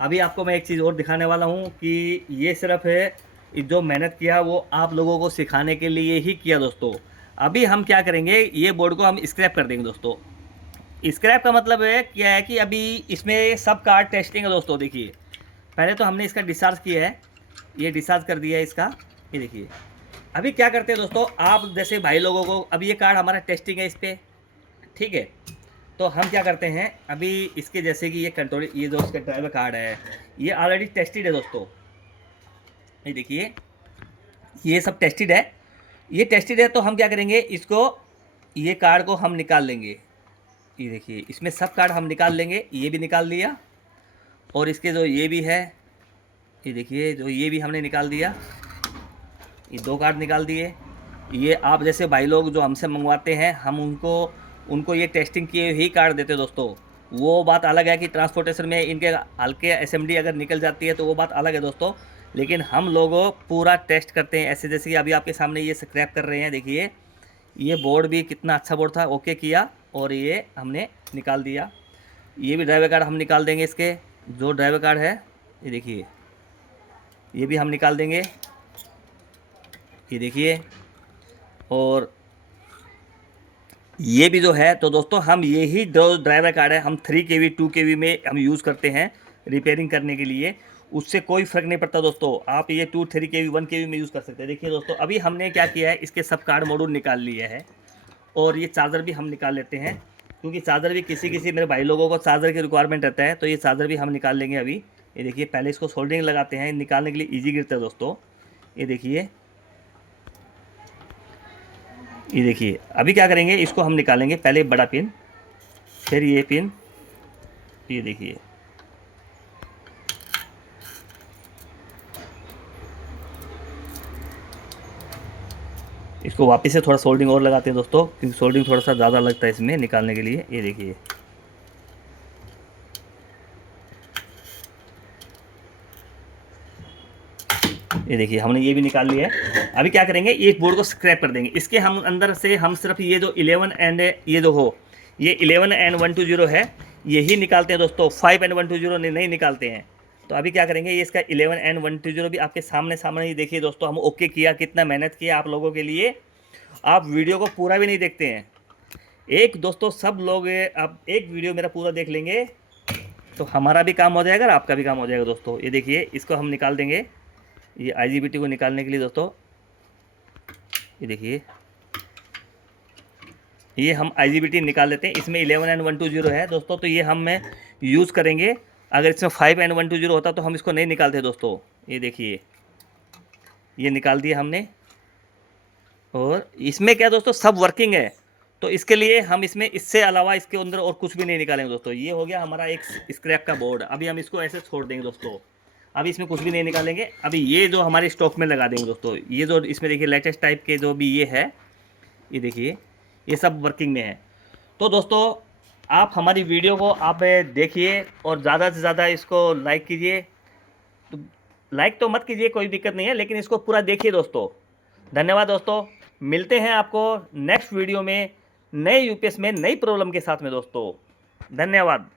अभी आपको मैं एक चीज़ और दिखाने वाला हूँ कि ये सिर्फ है जो मेहनत किया वो आप लोगों को सिखाने के लिए ही किया दोस्तों। अभी हम क्या करेंगे, ये बोर्ड को हम स्क्रैप कर देंगे दोस्तों। स्क्रैप का मतलब है क्या है कि अभी इसमें सब कार्ड टेस्टिंग है दोस्तों। देखिए पहले तो हमने इसका डिस्चार्ज किया है, ये डिस्चार्ज कर दिया है इसका। ये देखिए अभी क्या करते हैं दोस्तों, आप जैसे भाई लोगों को, अभी ये कार्ड हमारा टेस्टिंग है इस पर, ठीक है। तो हम क्या करते हैं, अभी इसके जैसे कि ये कंट्रोल, ये जो इसका ड्राइवर कार्ड है ये ऑलरेडी टेस्टेड है दोस्तों। ये देखिए ये सब टेस्टेड है, ये टेस्टेड है। तो हम क्या करेंगे, इसको ये कार्ड को हम निकाल लेंगे। ये देखिए इसमें सब कार्ड हम निकाल लेंगे, ये भी निकाल लिया, और इसके जो ये भी है, ये देखिए जो ये भी हमने निकाल दिया, ये 2 कार्ड निकाल दिए। ये आप जैसे भाई लोग जो हमसे मंगवाते हैं, हम उनको ये टेस्टिंग किए ही कार्ड देते दोस्तों। वो बात अलग है कि ट्रांसपोर्टेशन में इनके हल्के एसएमडी अगर निकल जाती है तो वो बात अलग है दोस्तों, लेकिन हम लोग पूरा टेस्ट करते हैं ऐसे, जैसे कि अभी आपके सामने ये स्क्रैप कर रहे हैं। देखिए ये बोर्ड भी कितना अच्छा बोर्ड था, ओके किया और ये हमने निकाल दिया। ये भी ड्राइवर कार्ड हम निकाल देंगे, इसके जो ड्राइवर कार्ड है ये देखिए ये भी हम निकाल देंगे, ये देखिए। और ये भी जो है, तो दोस्तों हम ये ही जो ड्राइवर कार्ड है हम 3 kV 2 kV में हम यूज़ करते हैं रिपेयरिंग करने के लिए, उससे कोई फ़र्क नहीं पड़ता दोस्तों। आप ये 2 3 kV 1 kV में यूज़ कर सकते हैं। देखिए दोस्तों अभी हमने क्या किया है, इसके सब कार्ड मॉड्यूल निकाल लिए है, और ये चार्जर भी हम निकाल लेते हैं, क्योंकि चार्जर भी किसी मेरे भाई लोगों को चार्जर की रिक्वायरमेंट रहता है, तो ये चार्जर भी हम निकाल लेंगे अभी। ये देखिए पहले इसको सोल्डरिंग लगाते हैं, निकालने के लिए ईजी गिरता है दोस्तों। ये देखिए ये देखिए अभी क्या करेंगे, इसको हम निकालेंगे, पहले बड़ा पिन, फिर ये पिन, ये देखिए इसको वापस से थोड़ा सोल्डिंग और लगाते हैं दोस्तों, क्योंकि सोल्डिंग थोड़ा सा ज़्यादा लगता है इसमें निकालने के लिए। ये देखिए ये देखिए हमने ये भी निकाल लिया है। अभी क्या करेंगे, ये बोर्ड को स्क्रैप कर देंगे। इसके हम अंदर से हम सिर्फ ये जो 11 एंड ये जो हो, ये 11 एंड 120 है, यही निकालते हैं दोस्तों, 5 एंड 120 नहीं निकालते हैं। तो अभी क्या करेंगे, ये इसका 11 एंड 120 भी आपके सामने ही देखिए दोस्तों। हम ओके किया, कितना मेहनत किया आप लोगों के लिए, आप वीडियो को पूरा भी नहीं देखते हैं। एक दोस्तों सब लोग आप एक वीडियो मेरा पूरा देख लेंगे तो हमारा भी काम हो जाएगा और आपका भी काम हो जाएगा दोस्तों। ये देखिए इसको हम निकाल देंगे, ये IGBT को निकालने के लिए दोस्तों। ये देखिए ये हम IGBT निकाल लेते हैं, इसमें 11 एंड 120 है दोस्तों, तो ये हम यूज़ करेंगे। अगर इसमें 5 एंड 120 होता तो हम इसको नहीं निकालते दोस्तों। ये देखिए ये निकाल दिया हमने, और इसमें क्या दोस्तों सब वर्किंग है, तो इसके लिए हम इसमें इससे अलावा इसके अंदर और कुछ भी नहीं निकालेंगे दोस्तों। ये हो गया हमारा एक स्क्रैप का बोर्ड, अभी हम इसको ऐसे छोड़ देंगे दोस्तों, अभी इसमें कुछ भी नहीं निकालेंगे। अभी ये जो हमारे स्टॉक में लगा देंगे दोस्तों, ये जो इसमें देखिए लेटेस्ट टाइप के जो भी ये है, ये देखिए ये सब वर्किंग में है। तो दोस्तों आप हमारी वीडियो को आप देखिए और ज़्यादा से ज़्यादा इसको लाइक कीजिए। तो लाइक तो मत कीजिए, कोई दिक्कत नहीं है, लेकिन इसको पूरा देखिए दोस्तों। धन्यवाद दोस्तों, मिलते हैं आपको नेक्स्ट वीडियो में नए यूपीएस में नई प्रॉब्लम के साथ में दोस्तों। धन्यवाद।